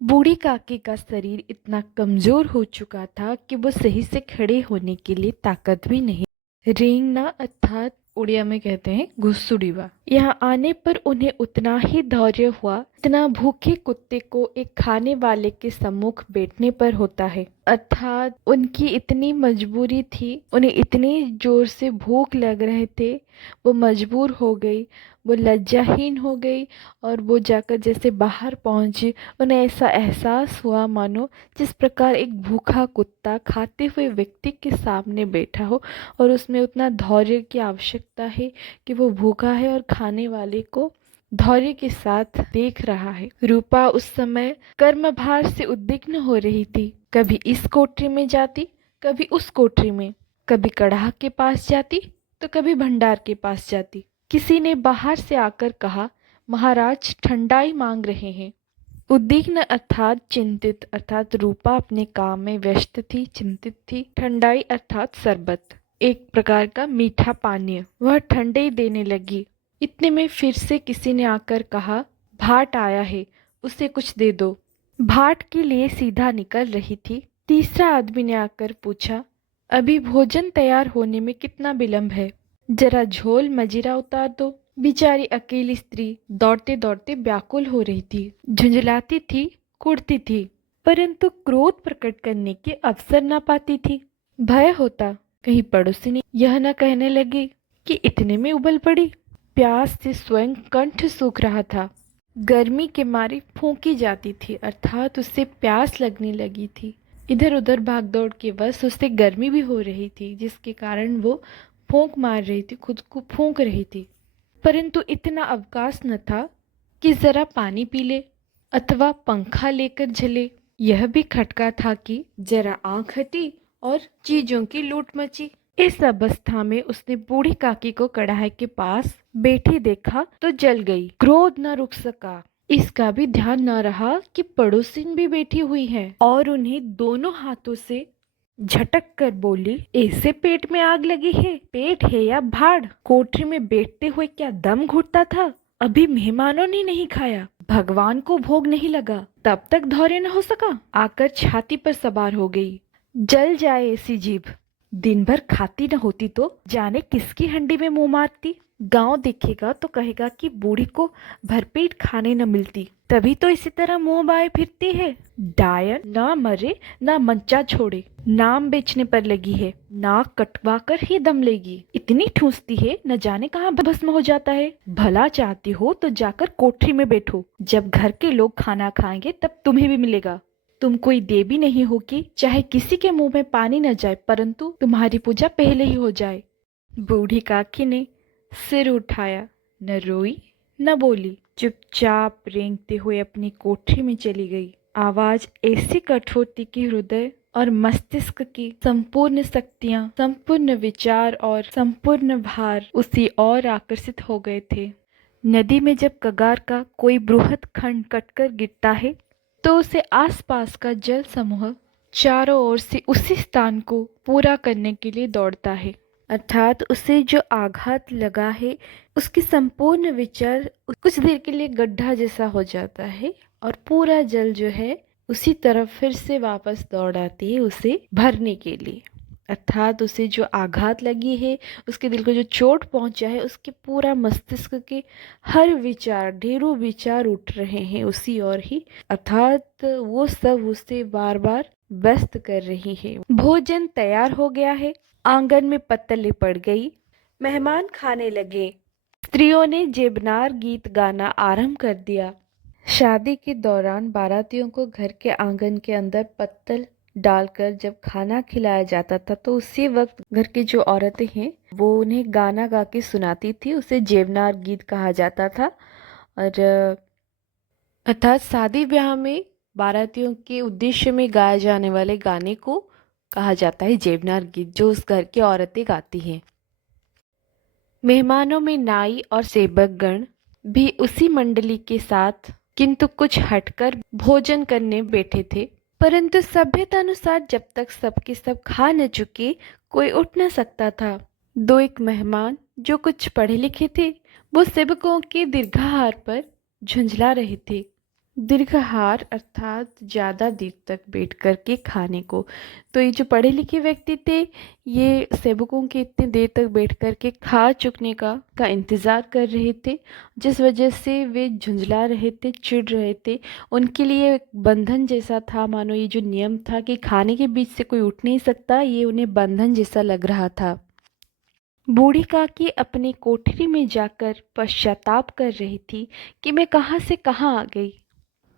बूढ़ी काकी का शरीर इतना कमजोर हो चुका था कि वो सही से खड़े होने के लिए ताकत भी नहीं। रेंगना अर्थात उड़िया में कहते हैं घुसुड़ीवा। यहाँ आने पर उन्हें उतना ही धैर्य हुआ जितना भूखे कुत्ते को एक खाने वाले के सम्मुख बैठने पर होता है। अर्थात उनकी इतनी मजबूरी थी, उन्हें इतनी जोर से भूख लग रहे थे, वो मजबूर हो गई, वो लज्जाहीन हो गई और वो जाकर जैसे बाहर पहुंची, उन्हें ऐसा एहसास हुआ मानो जिस प्रकार एक भूखा कुत्ता खाते हुए व्यक्ति के सामने बैठा हो और उसमें उतना धैर्य की आवश्यकता है कि वो भूखा है और खाने वाले को धैर्य के साथ देख रहा है। रूपा उस समय कर्मभार से उद्विग्न हो रही थी, कभी इस कोठरी में जाती, कभी उस कोठरी में, कभी कढ़ा के पास जाती तो कभी भंडार के पास जाती। किसी ने बाहर से आकर कहा, महाराज ठंडाई मांग रहे हैं। उद्विग्न अर्थात चिंतित, अर्थात रूपा अपने काम में व्यस्त थी, चिंतित थी। ठंडाई अर्थात शरबत, एक प्रकार का मीठा पानीय, वह ठंडे देने लगी। इतने में फिर से किसी ने आकर कहा, भाट आया है, उसे कुछ दे दो। भाट के लिए सीधा निकल रही थी। तीसरा आदमी ने आकर पूछा, अभी भोजन तैयार होने में कितना विलंब है, जरा झोल मजीरा उतार दो। बेचारी अकेली स्त्री दौड़ते दौड़ते व्याकुल हो रही थी, झुंझलाती थी, कुड़ती थी, परंतु क्रोध प्रकट करने के अवसर न पाती थी। भय होता कहीं पड़ोसी ने यह न कहने लगी कि इतने में उबल पड़ी। प्यास से स्वयं कंठ सूख रहा था, गर्मी के मारे फूंकी जाती थी, अर्थात उससे प्यास लगने लगी थी। इधर उधर भागदौड़ के वश उससे गर्मी भी हो रही थी, जिसके कारण वो फूंक मार रही थी, खुद को फूंक रही थी। परंतु इतना अवकाश न था कि जरा पानी पी ले अथवा पंखा लेकर झले। यह भी खटका था कि जरा आंख हटी और चीजों की लूट मची। इस अवस्था में उसने बूढ़ी काकी को कढ़ाई के पास बैठी देखा तो जल गई। क्रोध न रुक सका। इसका भी ध्यान न रहा कि पड़ोसिन भी बैठी हुई है और उन्हें दोनों हाथों से झटक कर बोली, ऐसे पेट में आग लगी है? पेट है या भाड़? कोठरी में बैठते हुए क्या दम घुटता था? अभी मेहमानों ने नहीं खाया, भगवान को भोग नहीं लगा, तब तक धैर्य न हो सका? आकर छाती पर सवार हो गई। जल जाए ऐसी जीभ, दिन भर खाती न होती तो जाने किसकी हंडी में मुंह मारती। गांव देखेगा तो कहेगा कि बूढ़ी को भरपेट खाने न मिलती, तभी तो इसी तरह मुंह बाए फिरती है। डायन ना मरे ना मंचा छोड़े, नाम बेचने पर लगी है, नाक कटवा कर ही दम लेगी। इतनी ठूसती है न जाने कहाँ भस्म हो जाता है। भला चाहती हो तो जाकर कोठरी में बैठो, जब घर के लोग खाना खाएंगे तब तुम्हें भी मिलेगा। तुम कोई देवी नहीं हो कि चाहे किसी के मुंह में पानी न जाए, परंतु तुम्हारी पूजा पहले ही हो जाए। बूढ़ी काकी ने सिर उठाया, न रोई न बोली, चुपचाप रेंगते हुए अपनी कोठरी में चली गई। आवाज ऐसी कठोर थी कि हृदय और मस्तिष्क की संपूर्ण शक्तियां, संपूर्ण विचार और संपूर्ण भार उसी ओर आकर्षित हो गए थे। नदी में जब कगार का कोई बृहद खंड कटकर गिरता है तो उसे आसपास का जल समूह चारों ओर से उसी स्थान को पूरा करने के लिए दौड़ता है, अर्थात उसे जो आघात लगा है उसकी संपूर्ण विचार कुछ देर के लिए गड्ढा जैसा हो जाता है और पूरा जल जो है उसी तरफ फिर से वापस दौड़ आती है उसे भरने के लिए। अर्थात उसे जो आघात लगी है, उसके दिल को जो चोट पहुंचा है, उसके पूरा मस्तिष्क के हर विचार, ढेरों विचार उठ रहे हैं उसी ओर ही, अर्थात वो सब उसे बार बार व्यस्त कर रही है। भोजन तैयार हो गया है, आंगन में पत्तलें पड़ गई, मेहमान खाने लगे। स्त्रियों ने जेबनार गीत गाना आरंभ कर दिया। शादी के दौरान बारातियों को घर के आंगन के अंदर पत्तल डालकर जब खाना खिलाया जाता था तो उसी वक्त घर की जो औरतें हैं वो उन्हें गाना गा के सुनाती थी, उसे जेवनार गीत कहा जाता था। और अर्थात शादी ब्याह में बारातियों के उद्देश्य में गाए जाने वाले गाने को कहा जाता है जेवनार गीत, जो उस घर की औरतें गाती हैं। मेहमानों में नाई और सेवकगण भी उसी मंडली के साथ किंतु कुछ हटकर भोजन करने बैठे थे, परंतु सभ्यता अनुसार जब तक सबके सब खा न चुके कोई उठ न सकता था। दो एक मेहमान जो कुछ पढ़े लिखे थे वो सेवकों के दीर्घाहार पर झुंझला रहे थे। दीर्घाहार अर्थात ज़्यादा देर तक बैठ कर के खाने को। तो ये जो पढ़े लिखे व्यक्ति थे ये सेवकों के इतनी देर तक बैठ कर के खा चुकने का इंतज़ार कर रहे थे, जिस वजह से वे झुंझला रहे थे, चिढ़ रहे थे। उनके लिए एक बंधन जैसा था, मानो ये जो नियम था कि खाने के बीच से कोई उठ नहीं सकता, ये उन्हें बंधन जैसा लग रहा था। बूढ़ी काकी अपनी कोठरी में जाकर पश्चाताप कर रही थी कि मैं कहाँ से कहाँ आ गई।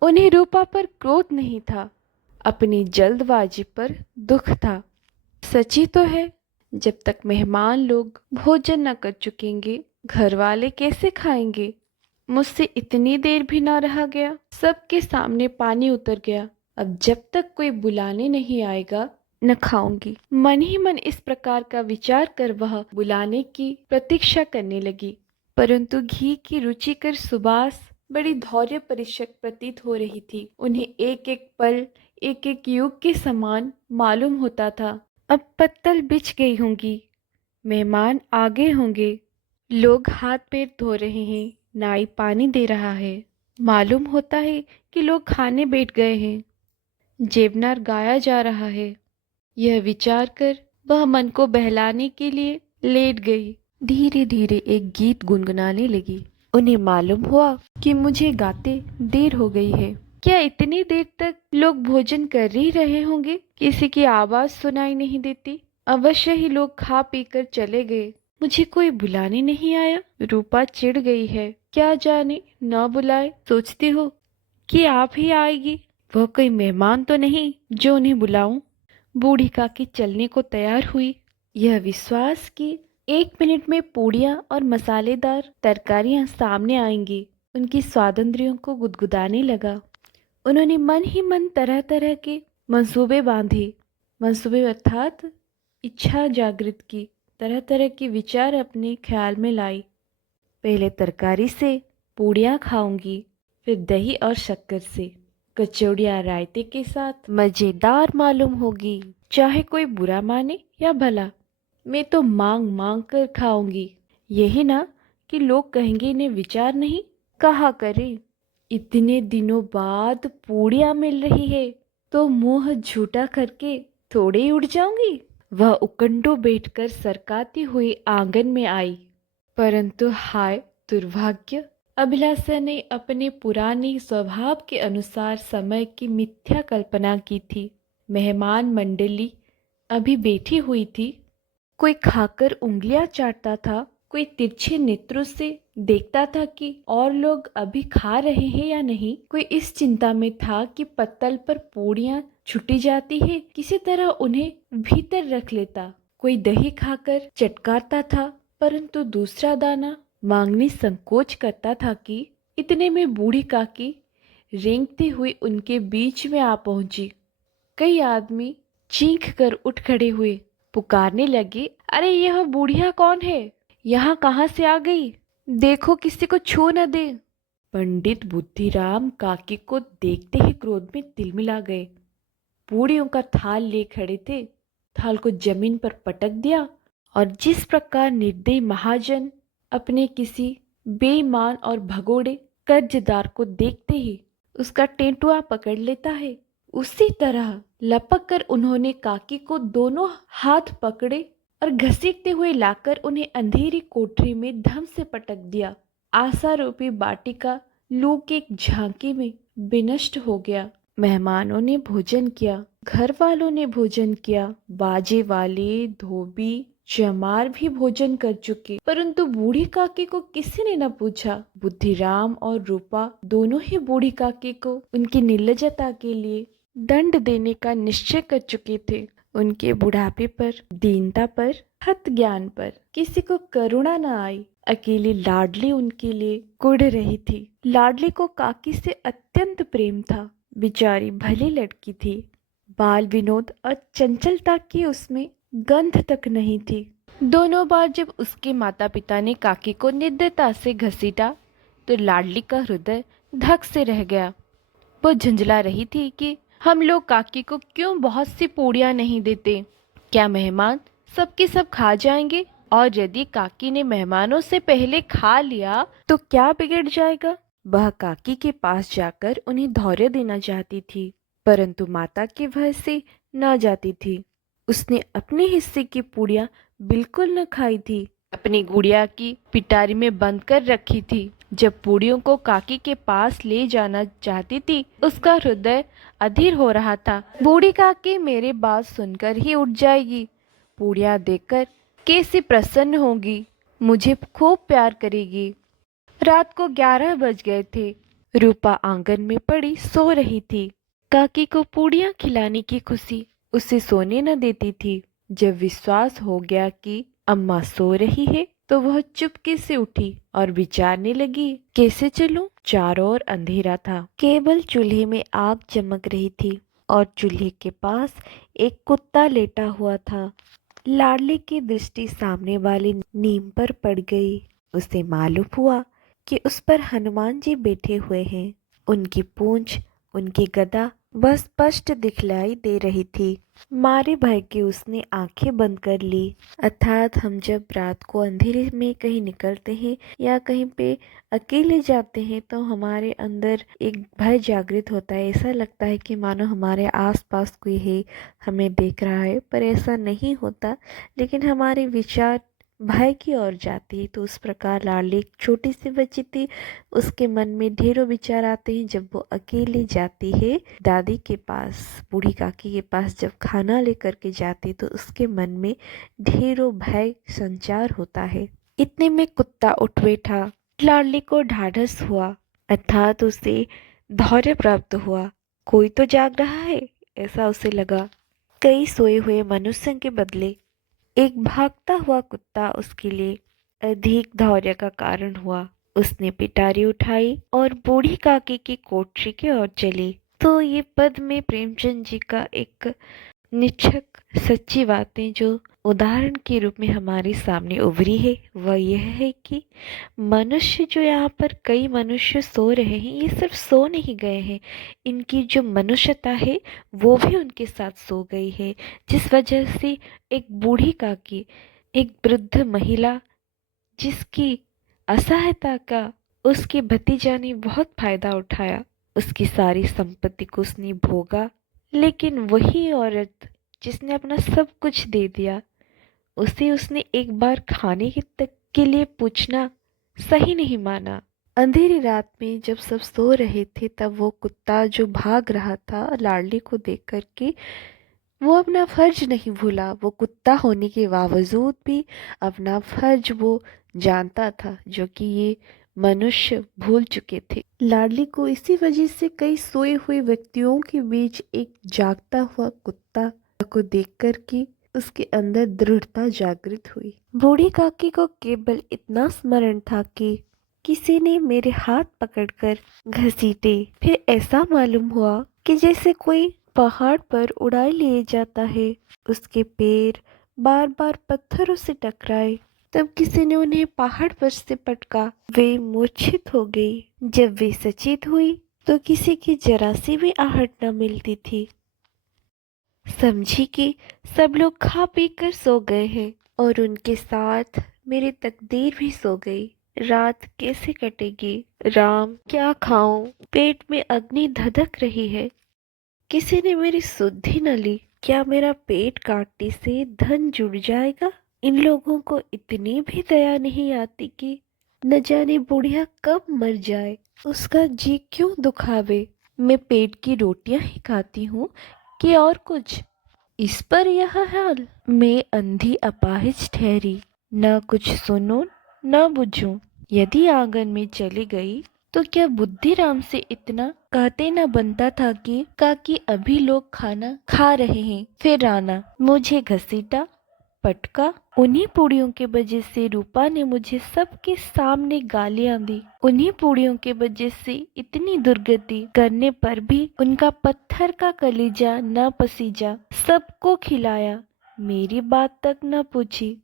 उन्हें रूपा पर क्रोध नहीं था, अपनी जल्दबाजी पर दुख था। सची तो है, जब तक मेहमान लोग भोजन न कर चुकेंगे घर वाले कैसे खाएंगे। मुझसे इतनी देर भी ना रहा गया, सबके सामने पानी उतर गया। अब जब तक कोई बुलाने नहीं आएगा न खाऊंगी। मन ही मन इस प्रकार का विचार कर वह बुलाने की प्रतीक्षा करने लगी, परंतु घी की रुचिकर सुबास बड़ी धैर्य परीक्षक प्रतीत हो रही थी। उन्हें एक एक पल एक एक युग के समान मालूम होता था। अब पत्तल बिछ गई होंगी, मेहमान आगे होंगे, लोग हाथ पैर धो रहे हैं, नाई पानी दे रहा है, मालूम होता है कि लोग खाने बैठ गए हैं, जेवनार गाया जा रहा है। यह विचार कर वह मन को बहलाने के लिए लेट गई। धीरे धीरे एक गीत गुनगुनाने लगी। उन्हें मालूम हुआ कि मुझे गाते देर हो गई है। क्या इतनी देर तक लोग भोजन कर ही रहे होंगे? किसी की आवाज सुनाई नहीं देती। अवश्य ही लोग खा पी कर चले गए। मुझे कोई बुलाने नहीं आया। रूपा चिढ़ गई है, क्या जाने न बुलाए। सोचती हो कि आप ही आएगी। वह कोई मेहमान तो नहीं जो उन्हें बुलाऊं। बूढ़ी काकी चलने को तैयार हुई, यह विश्वास कि 1 मिनट में पूड़ियाँ और मसालेदार तरकारियाँ सामने आएंगी। उनकी स्वादंद्रियों को गुदगुदाने लगा। उन्होंने मन ही मन तरह तरह के मंसूबे बांधे। मंसूबे अर्थात इच्छा जागृत की, तरह तरह के विचार अपने ख्याल में लाई। पहले तरकारी से पूड़ियाँ खाऊंगी, फिर दही और शक्कर से, कचौड़ियाँ रायते के साथ मज़ेदार मालूम होगी। चाहे कोई बुरा माने या भला, मैं तो मांग मांग कर खाऊंगी। यही ना कि लोग कहेंगे इन्हें विचार नहीं। कहा करे, इतने दिनों बाद पूड़ियाँ मिल रही है तो मुंह झूठा करके थोड़े ही उड़ जाऊंगी। वह उकंडो बैठकर सरकाती हुई आंगन में आई। परंतु हाय दुर्भाग्य, अभिलाषा ने अपने पुराने स्वभाव के अनुसार समय की मिथ्या कल्पना की थी। मेहमान मंडली अभी बैठी हुई थी। कोई खाकर उंगलियां चाटता था, कोई तिरछे नेत्रों से देखता था कि और लोग अभी खा रहे हैं या नहीं। कोई इस चिंता में था कि पत्तल पर पूड़ियां छुटी जाती है, किसी तरह उन्हें भीतर रख लेता। कोई दही खाकर चटकारता था, परंतु दूसरा दाना मांगने संकोच करता था कि इतने में बूढ़ी काकी रेंगती हुई उनके बीच में आ पहुंची। कई आदमी चीख कर उठ खड़े हुए, पुकारने लगे, अरे यह बूढ़िया कौन है? यहाँ कहाँ से आ गई? देखो किसी को छू न दे। पंडित बुद्धिराम काकी को देखते ही क्रोध में तिलमिला गए। पूड़ियों का थाल ले खड़े थे, थाल को जमीन पर पटक दिया और जिस प्रकार निर्दयी महाजन अपने किसी बेईमान और भगोड़े कर्जदार को देखते ही उसका टेंटुआ पकड़ लेता है, उसी तरह लपक कर उन्होंने काकी को दोनों हाथ पकड़े और घसीटते हुए लाकर उन्हें अंधेरी कोठरी में धम से पटक दिया। आशा रूपी बाटिका लू की एक झांकी में विनष्ट हो गया। मेहमानों ने भोजन किया, घर वालों ने भोजन किया, बाजे वाले, धोबी, चमार भी भोजन कर चुके, परंतु बूढ़ी काकी को किसी ने न पूछा। बुद्धिराम और रूपा दोनों ही बूढ़ी काकी को उनकी निर्लजता के लिए दंड देने का निश्चय कर चुके थे। उनके बुढ़ापे पर, दीनता पर, हत ज्ञान पर किसी को करुणा न आई। अकेली लाडली उनके लिए कुढ़ रही थी। लाडली को काकी से अत्यंत प्रेम था। बेचारी भली लड़की थी। बाल विनोद और चंचलता की उसमें गंध तक नहीं थी। दोनों बार जब उसके माता पिता ने काकी को निर्दयता से घसीटा तो लाडली का हृदय धक से रह गया। वो झंझला रही थी कि हम लोग काकी को क्यों बहुत सी पूड़ियाँ नहीं देते। क्या मेहमान सबके सब खा जाएंगे? और यदि काकी ने मेहमानों से पहले खा लिया तो क्या बिगड़ जाएगा? वह काकी के पास जाकर उन्हें धैर्य देना चाहती थी, परंतु माता के भय से न जाती थी। उसने अपने हिस्से की पूड़ियाँ बिल्कुल न खाई थी, अपनी गुड़िया की पिटारी में बंद कर रखी थी। जब पूड़ियों को काकी के पास ले जाना चाहती थी, उसका हृदय अधीर हो रहा था। बूढ़ी काकी मेरे बात सुनकर ही उठ जाएगी, पूड़ियाँ देखकर कैसी प्रसन्न होगी, मुझे खूब प्यार करेगी। रात को 11 बज गए थे। रूपा आंगन में पड़ी सो रही थी। काकी को पूड़ियाँ खिलाने की खुशी उसे सोने न देती थी। जब विश्वास हो गया कि अम्मा सो रही है तो वह चुपके से उठी और विचारने लगी, कैसे चलूं? चारों ओर अंधेरा था, केवल चूल्हे में आग चमक रही थी और चूल्हे के पास एक कुत्ता लेटा हुआ था। लाडली की दृष्टि सामने वाली नीम पर पड़ गई। उसे मालूम हुआ कि उस पर हनुमान जी बैठे हुए हैं। उनकी पूंछ, उनकी गदा बस स्पष्ट दिखलाई दे रही थी। मारे भय के उसने आंखें बंद कर ली। अर्थात हम जब रात को अंधेरे में कहीं निकलते हैं या कहीं पे अकेले जाते हैं तो हमारे अंदर एक भय जागृत होता है। ऐसा लगता है कि मानो हमारे आसपास कोई है, हमें देख रहा है, पर ऐसा नहीं होता, लेकिन हमारे विचार भय की ओर जाती है। तो उस प्रकार लाडली एक छोटी सी बच्ची थी, उसके मन में ढेरों विचार आते हैं। जब वो अकेली जाती है दादी के पास, बूढ़ी काकी के पास जब खाना लेकर के जाती तो उसके मन में ढेरों भय संचार होता है। इतने में कुत्ता उठ बैठा। लाडली को ढाढ़स हुआ, अर्थात उसे धैर्य प्राप्त हुआ। कोई तो जाग रहा है, ऐसा उसे लगा। कई सोए हुए मनुष्यों के बदले एक भागता हुआ कुत्ता उसके लिए अधिक धैर्य का कारण हुआ। उसने पिटारी उठाई और बूढ़ी काकी की कोठरी की ओर चली। तो ये पद में प्रेमचंद जी का एक निच्छक सच्ची बातें जो उदाहरण के रूप में हमारे सामने उभरी है वह यह है कि मनुष्य जो यहाँ पर कई मनुष्य सो रहे हैं, ये सिर्फ सो नहीं गए हैं, इनकी जो मनुष्यता है वो भी उनके साथ सो गई है, जिस वजह से एक बूढ़ी काकी, एक वृद्ध महिला जिसकी असहायता का उसके भतीजा ने बहुत फायदा उठाया, उसकी सारी संपत्ति को उसने भोगा, लेकिन वही औरत जिसने अपना सब कुछ दे दिया, उसे उसने एक बार खाने के तक के लिए पूछना सही नहीं माना। अंधेरी रात में जब सब सो रहे थे तब वो कुत्ता जो भाग रहा था लाडली को देख कर के, वो अपना फर्ज नहीं भूला। वो कुत्ता होने के बावजूद भी अपना फर्ज वो जानता था, जो कि ये मनुष्य भूल चुके थे। लाडली को इसी वजह से कई सोए हुए व्यक्तियों के बीच एक जागता हुआ कुत्ता को देखकर के उसके अंदर दृढ़ता जागृत हुई। बूढ़ी काकी को केवल इतना स्मरण था कि किसी ने मेरे हाथ पकड़कर घसीटे। फिर ऐसा मालूम हुआ कि जैसे कोई पहाड़ पर उड़ाए लिए जाता है, उसके पैर बार बार पत्थरों से टकराए। तब किसी ने उन्हें पहाड़ पर से पटका, वे मूर्छित हो गई। जब वे सचेत हुई तो किसी की जरा सी भी आहट न मिलती थी। समझी कि सब लोग खा पी कर सो गए हैं और उनके साथ मेरी तकदीर भी सो गई। रात कैसे कटेगी? राम, क्या खाऊं? पेट में अग्नि धधक रही है। किसी ने मेरी सुधि न ली। क्या मेरा पेट काटने से धन जुड़ जाएगा? इन लोगों को इतनी भी दया नहीं आती कि न जाने बुढ़िया कब मर जाए, उसका जी क्यों दुखावे। मैं पेट की रोटियां ही खाती हूँ कि और कुछ। इस पर यह हाल। मैं अंधी अपाहिज ठहरी, न कुछ सुनूं न बुझूं। यदि आंगन में चली गई तो क्या बुद्धिराम से इतना कहते न बनता था कि काकी अभी लोग खाना खा रहे हैं। फिर आना, मुझे घसीटा, पटका। उन्हीं पूड़ियों के वजह से रूपा ने मुझे सबके सामने गालियां दी। उन्हीं पूड़ियों के वजह से इतनी दुर्गति करने पर भी उनका पत्थर का कलेजा न पसीजा। सबको खिलाया, मेरी बात तक न पूछी।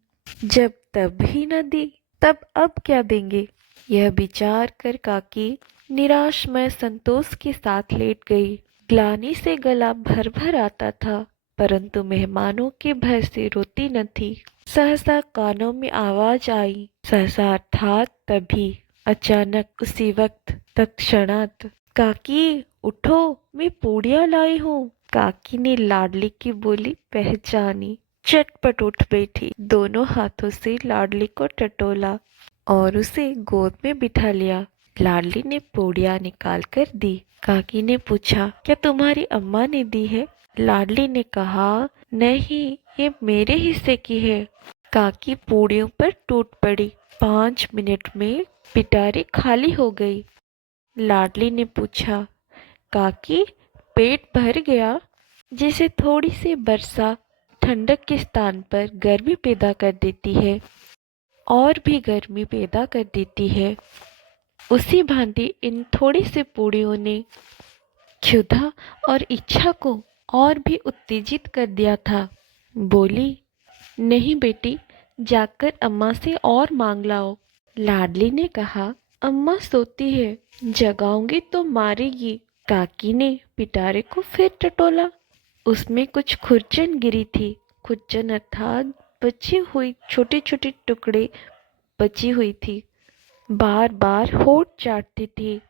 जब तब ही न दी, तब अब क्या देंगे? यह विचार कर काकी निराश में संतोष के साथ लेट गई। ग्लानि से गला भर भर आता था, परंतु मेहमानों के भय से रोती न थी। सहसा कानों में आवाज आई। सहसा अर्थात तभी, अचानक, उसी वक्त, तत्क्षणात। काकी उठो, मैं पूड़ियाँ लाई हूँ। काकी ने लाडली की बोली पहचानी, चटपट उठ बैठी, दोनों हाथों से लाडली को टटोला और उसे गोद में बिठा लिया। लाडली ने पूड़ियाँ निकाल कर दी। काकी ने पूछा, क्या तुम्हारी अम्मा ने दी है? लाडली ने कहा, नहीं, ये मेरे हिस्से की है। काकी पूड़ियों पर टूट पड़ी। 5 मिनट में पिटारी खाली हो गई। लाडली ने पूछा, काकी पेट भर गया? जैसे थोड़ी सी वर्षा ठंडक के स्थान पर गर्मी पैदा कर देती है और भी गर्मी पैदा कर देती है, उसी भांति इन थोड़ी सी पूड़ियों ने क्षुधा और इच्छा को और भी उत्तेजित कर दिया था। बोली, नहीं बेटी, जाकर अम्मा से और मांग लाओ। लाडली ने कहा, अम्मा सोती है, जगाऊंगी तो मारेगी। काकी ने पिटारे को फिर टटोला। उसमें कुछ खुरचन गिरी थी। खुरचन अर्थात बची हुई छोटे छोटे टुकड़े बची हुई थी। बार बार होठ चाटती थी,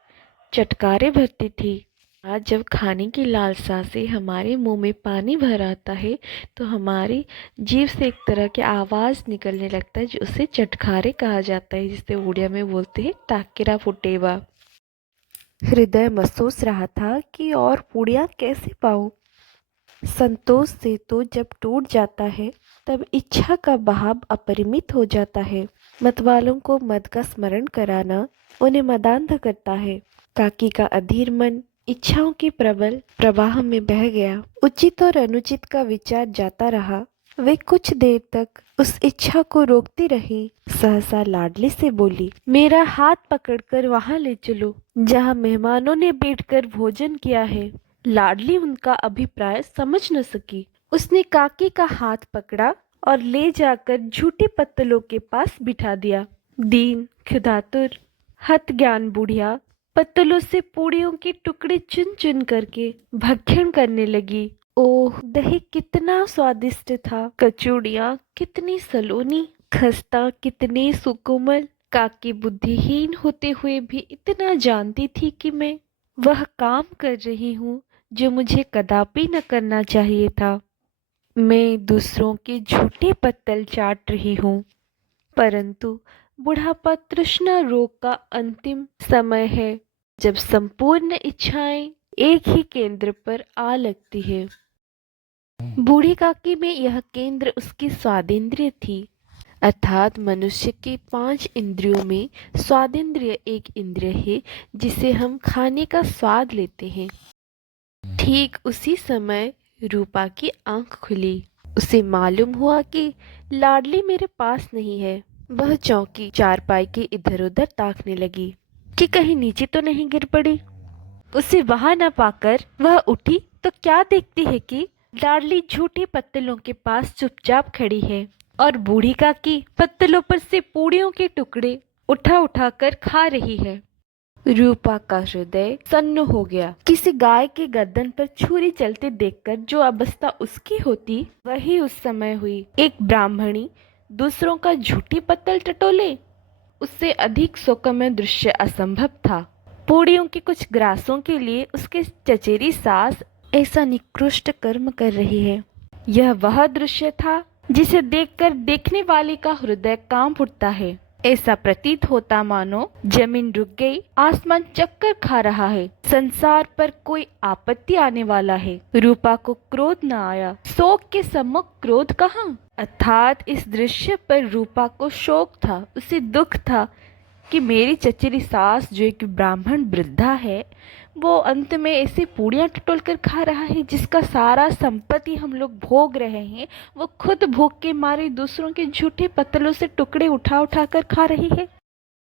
चटकारे भरती थी। आज जब खाने की लालसा से हमारे मुंह में पानी भर आता है तो हमारी जीभ से एक तरह की आवाज़ निकलने लगता है, जो उसे चटखारे कहा जाता है, जिसे उड़िया में बोलते हैं टाकेरा फुटेवा। हृदय महसूस रहा था कि और पूड़ियाँ कैसे पाऊँ। संतोष से तो जब टूट जाता है तब इच्छा का बहाव अपरिमित हो जाता है। मतवालों को मद का स्मरण कराना उन्हें मदान्ध करता है। काकी का अधीर मन इच्छाओं की प्रबल प्रवाह में बह गया। उचित और अनुचित का विचार जाता रहा। वे कुछ देर तक उस इच्छा को रोकती रही। सहसा लाडली से बोली, मेरा हाथ पकड़कर वहां ले चलो जहां मेहमानों ने बैठकर भोजन किया है। लाडली उनका अभिप्राय समझ न सकी। उसने काकी का हाथ पकड़ा और ले जाकर झूठे पत्तलों के पास बिठा दिया। दीन खुदातुर हत ज्ञान बुढ़िया पत्तलों से पूड़ियों के टुकड़े चुन चुन करके भक्षण करने लगी। ओह, दही कितना स्वादिष्ट था, कचौड़ियाँ कितनी सलोनी, खस्ता कितने सुकोमल। काकी बुद्धिहीन होते हुए भी इतना जानती थी कि मैं वह काम कर रही हूँ जो मुझे कदापि न करना चाहिए था। मैं दूसरों के झूठे पत्तल चाट रही हूँ, परंतु बुढ़ापा तृष्णा रोग का अंतिम समय है, जब संपूर्ण इच्छाएं एक ही केंद्र पर आ लगती है। बूढ़ी काकी में यह केंद्र उसकी स्वादेंद्रिय थी, अर्थात मनुष्य के 5 इंद्रियों में स्वादेंद्रिय एक इंद्रिय है जिसे हम खाने का स्वाद लेते हैं। ठीक उसी समय रूपा की आंख खुली। उसे मालूम हुआ कि लाडली मेरे पास नहीं है। वह चौकी चारपाई के इधर उधर ताकने लगी कि कहीं नीचे तो नहीं गिर पड़ी। उसे वहां न पाकर वह उठी तो क्या देखती है कि लाडली झूठे पत्तलों के पास चुपचाप खड़ी है और बूढ़ी काकी पत्तलों पर से पूड़ियों के टुकड़े उठा उठा कर खा रही है। रूपा का हृदय सन्न हो गया। किसी गाय के गर्दन पर छुरी चलते देखकर जो अवस्था उसकी होती वही उस समय हुई। एक ब्राह्मणी दूसरों का झूठी पत्तल टटोले, उससे अधिक शोकमय दृश्य असंभव था। पूड़ियों के कुछ ग्रासों के लिए उसके चचेरी सास ऐसा निकृष्ट कर्म कर रही है। यह वह दृश्य था जिसे देखकर देखने वाले का हृदय कांप उठता है। ऐसा प्रतीत होता मानो जमीन रुक गई, आसमान चक्कर खा रहा है, संसार पर कोई आपत्ति आने वाला है। रूपा को क्रोध न आया, शोक के सम्मुख क्रोध कहाँ। अर्थात इस दृश्य पर रूपा को शोक था, उसे दुख था कि मेरी चचेरी सास जो एक ब्राह्मण वृद्धा है वो अंत में ऐसी पूड़ियाँ टटोल कर खा रहा है, जिसका सारा संपत्ति हम लोग भोग रहे हैं, वो खुद भूख के मारे दूसरों के झूठे पत्तलों से टुकड़े उठा उठा कर खा रही है।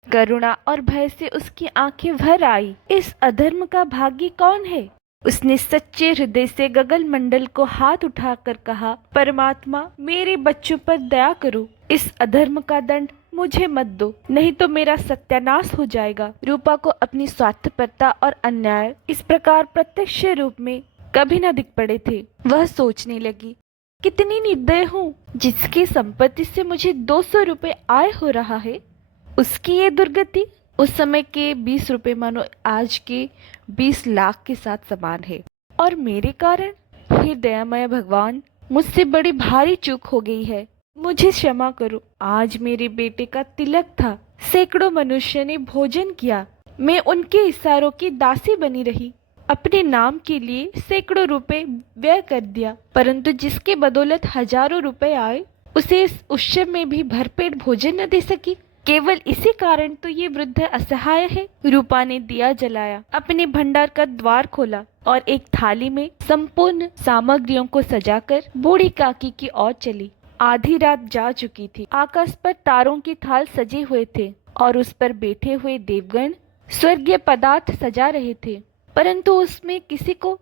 करुणा और भय से उसकी आंखें भर आई। इस अधर्म का भागी कौन है? उसने सच्चे हृदय से गगन मंडल को हाथ उठाकर कहा, परमात्मा मेरे बच्चों पर दया करो, इस अधर्म का दंड मुझे मत दो, नहीं तो मेरा सत्यानाश हो जाएगा। रूपा को अपनी स्वार्थपरता और अन्याय इस प्रकार प्रत्यक्ष रूप में कभी न दिख पड़े थे। वह सोचने लगी, कितनी निर्दय हूँ, जिसकी संपत्ति से मुझे 200 रुपए आय हो रहा है उसकी ये दुर्गति। उस समय के 20 रुपए मानो आज के 20 लाख के साथ समान है, और मेरे कारण, हे दयामय भगवान, मुझसे बड़ी भारी चूक हो गई है, मुझे क्षमा करो। आज मेरे बेटे का तिलक था, सैकड़ों मनुष्य ने भोजन किया, मैं उनके इशारों की दासी बनी रही, अपने नाम के लिए सैकड़ों रुपए व्यय कर दिया, परंतु जिसके बदौलत हजारों रुपए आए उसे इस उत्सव में भी भरपेट भोजन न दे सकी। केवल इसी कारण तो ये वृद्ध असहाय है। रूपा ने दिया जलाया, अपने भंडार का द्वार खोला और एक थाली में संपूर्ण सामग्रियों को सजाकर बूढ़ी काकी की ओर चली। आधी रात जा चुकी थी। आकाश पर तारों के थाल सजे हुए थे और उस पर बैठे हुए देवगण स्वर्गीय पदार्थ सजा रहे थे, परंतु उसमें किसी को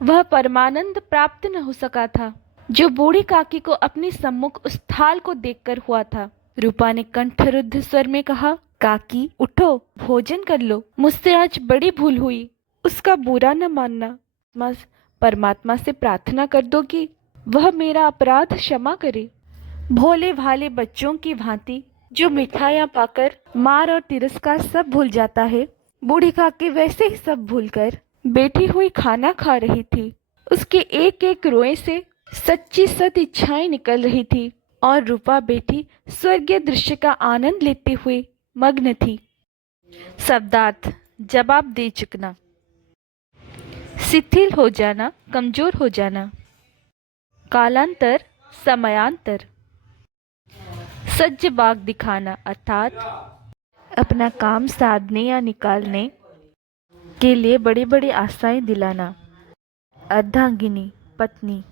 वह परमानंद प्राप्त न हो सका था जो बूढ़ी काकी को अपने सम्मुख उस थाल को देखकर हुआ था। रूपा ने कंठरुद्ध स्वर में कहा, काकी उठो, भोजन कर लो, मुझसे आज बड़ी भूल हुई, उसका बुरा न मानना। परमात्मा से प्रार्थना कर दो कि वह मेरा अपराध क्षमा करे। भोले भाले बच्चों की भांति जो मिठाइयाँ पाकर मार और तिरस्कार सब भूल जाता है, बूढ़ी काकी वैसे ही सब भूलकर बैठी हुई खाना खा रही थी। उसके एक एक रोए से सच्ची सत इच्छाएं निकल रही थी और रूपा बेटी स्वर्गीय दृश्य का आनंद लेते हुए मग्न थी। शब्दार्थ जवाब दे चुकना, शिथिल हो जाना, कमजोर हो जाना। कालांतर, समयांतर। सज्ज बाग दिखाना अर्थात अपना काम साधने या निकालने के लिए बड़ी बड़ी आशाएं दिलाना। अर्धांगिनी पत्नी।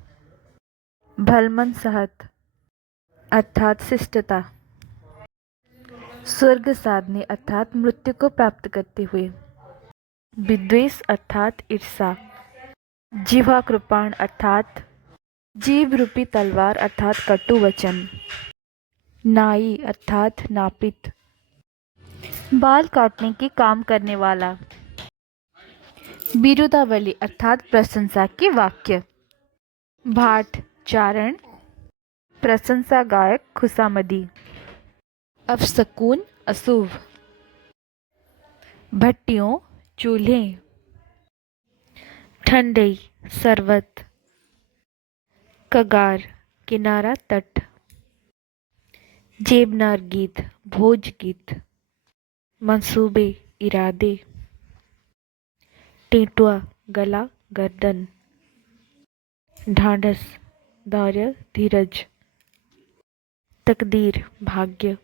भलमन सहत अर्थात शिष्टता। स्वर्ग साधने अर्थात मृत्यु को प्राप्त करते हुए। विद्वेष अर्थात ईर्षा। जिह्वा कृपाण अर्थात जीभ रूपी तलवार अर्थात कटु वचन, नाई अर्थात नापित, बाल काटने के काम करने वाला, बिरुदावली अर्थात प्रशंसा के वाक्य, भाट चारण, प्रशंसा गायक खुशामदी, अपशकुन अशुभ, भट्टियों चूल्हे, ठंडई शरबत, कगार किनारा तट, जेबनार गीत भोज गीत, मंसूबे इरादे, टेटुआ गला गर्दन, ढांढस धैर्य धीरज, तकदीर भाग्य,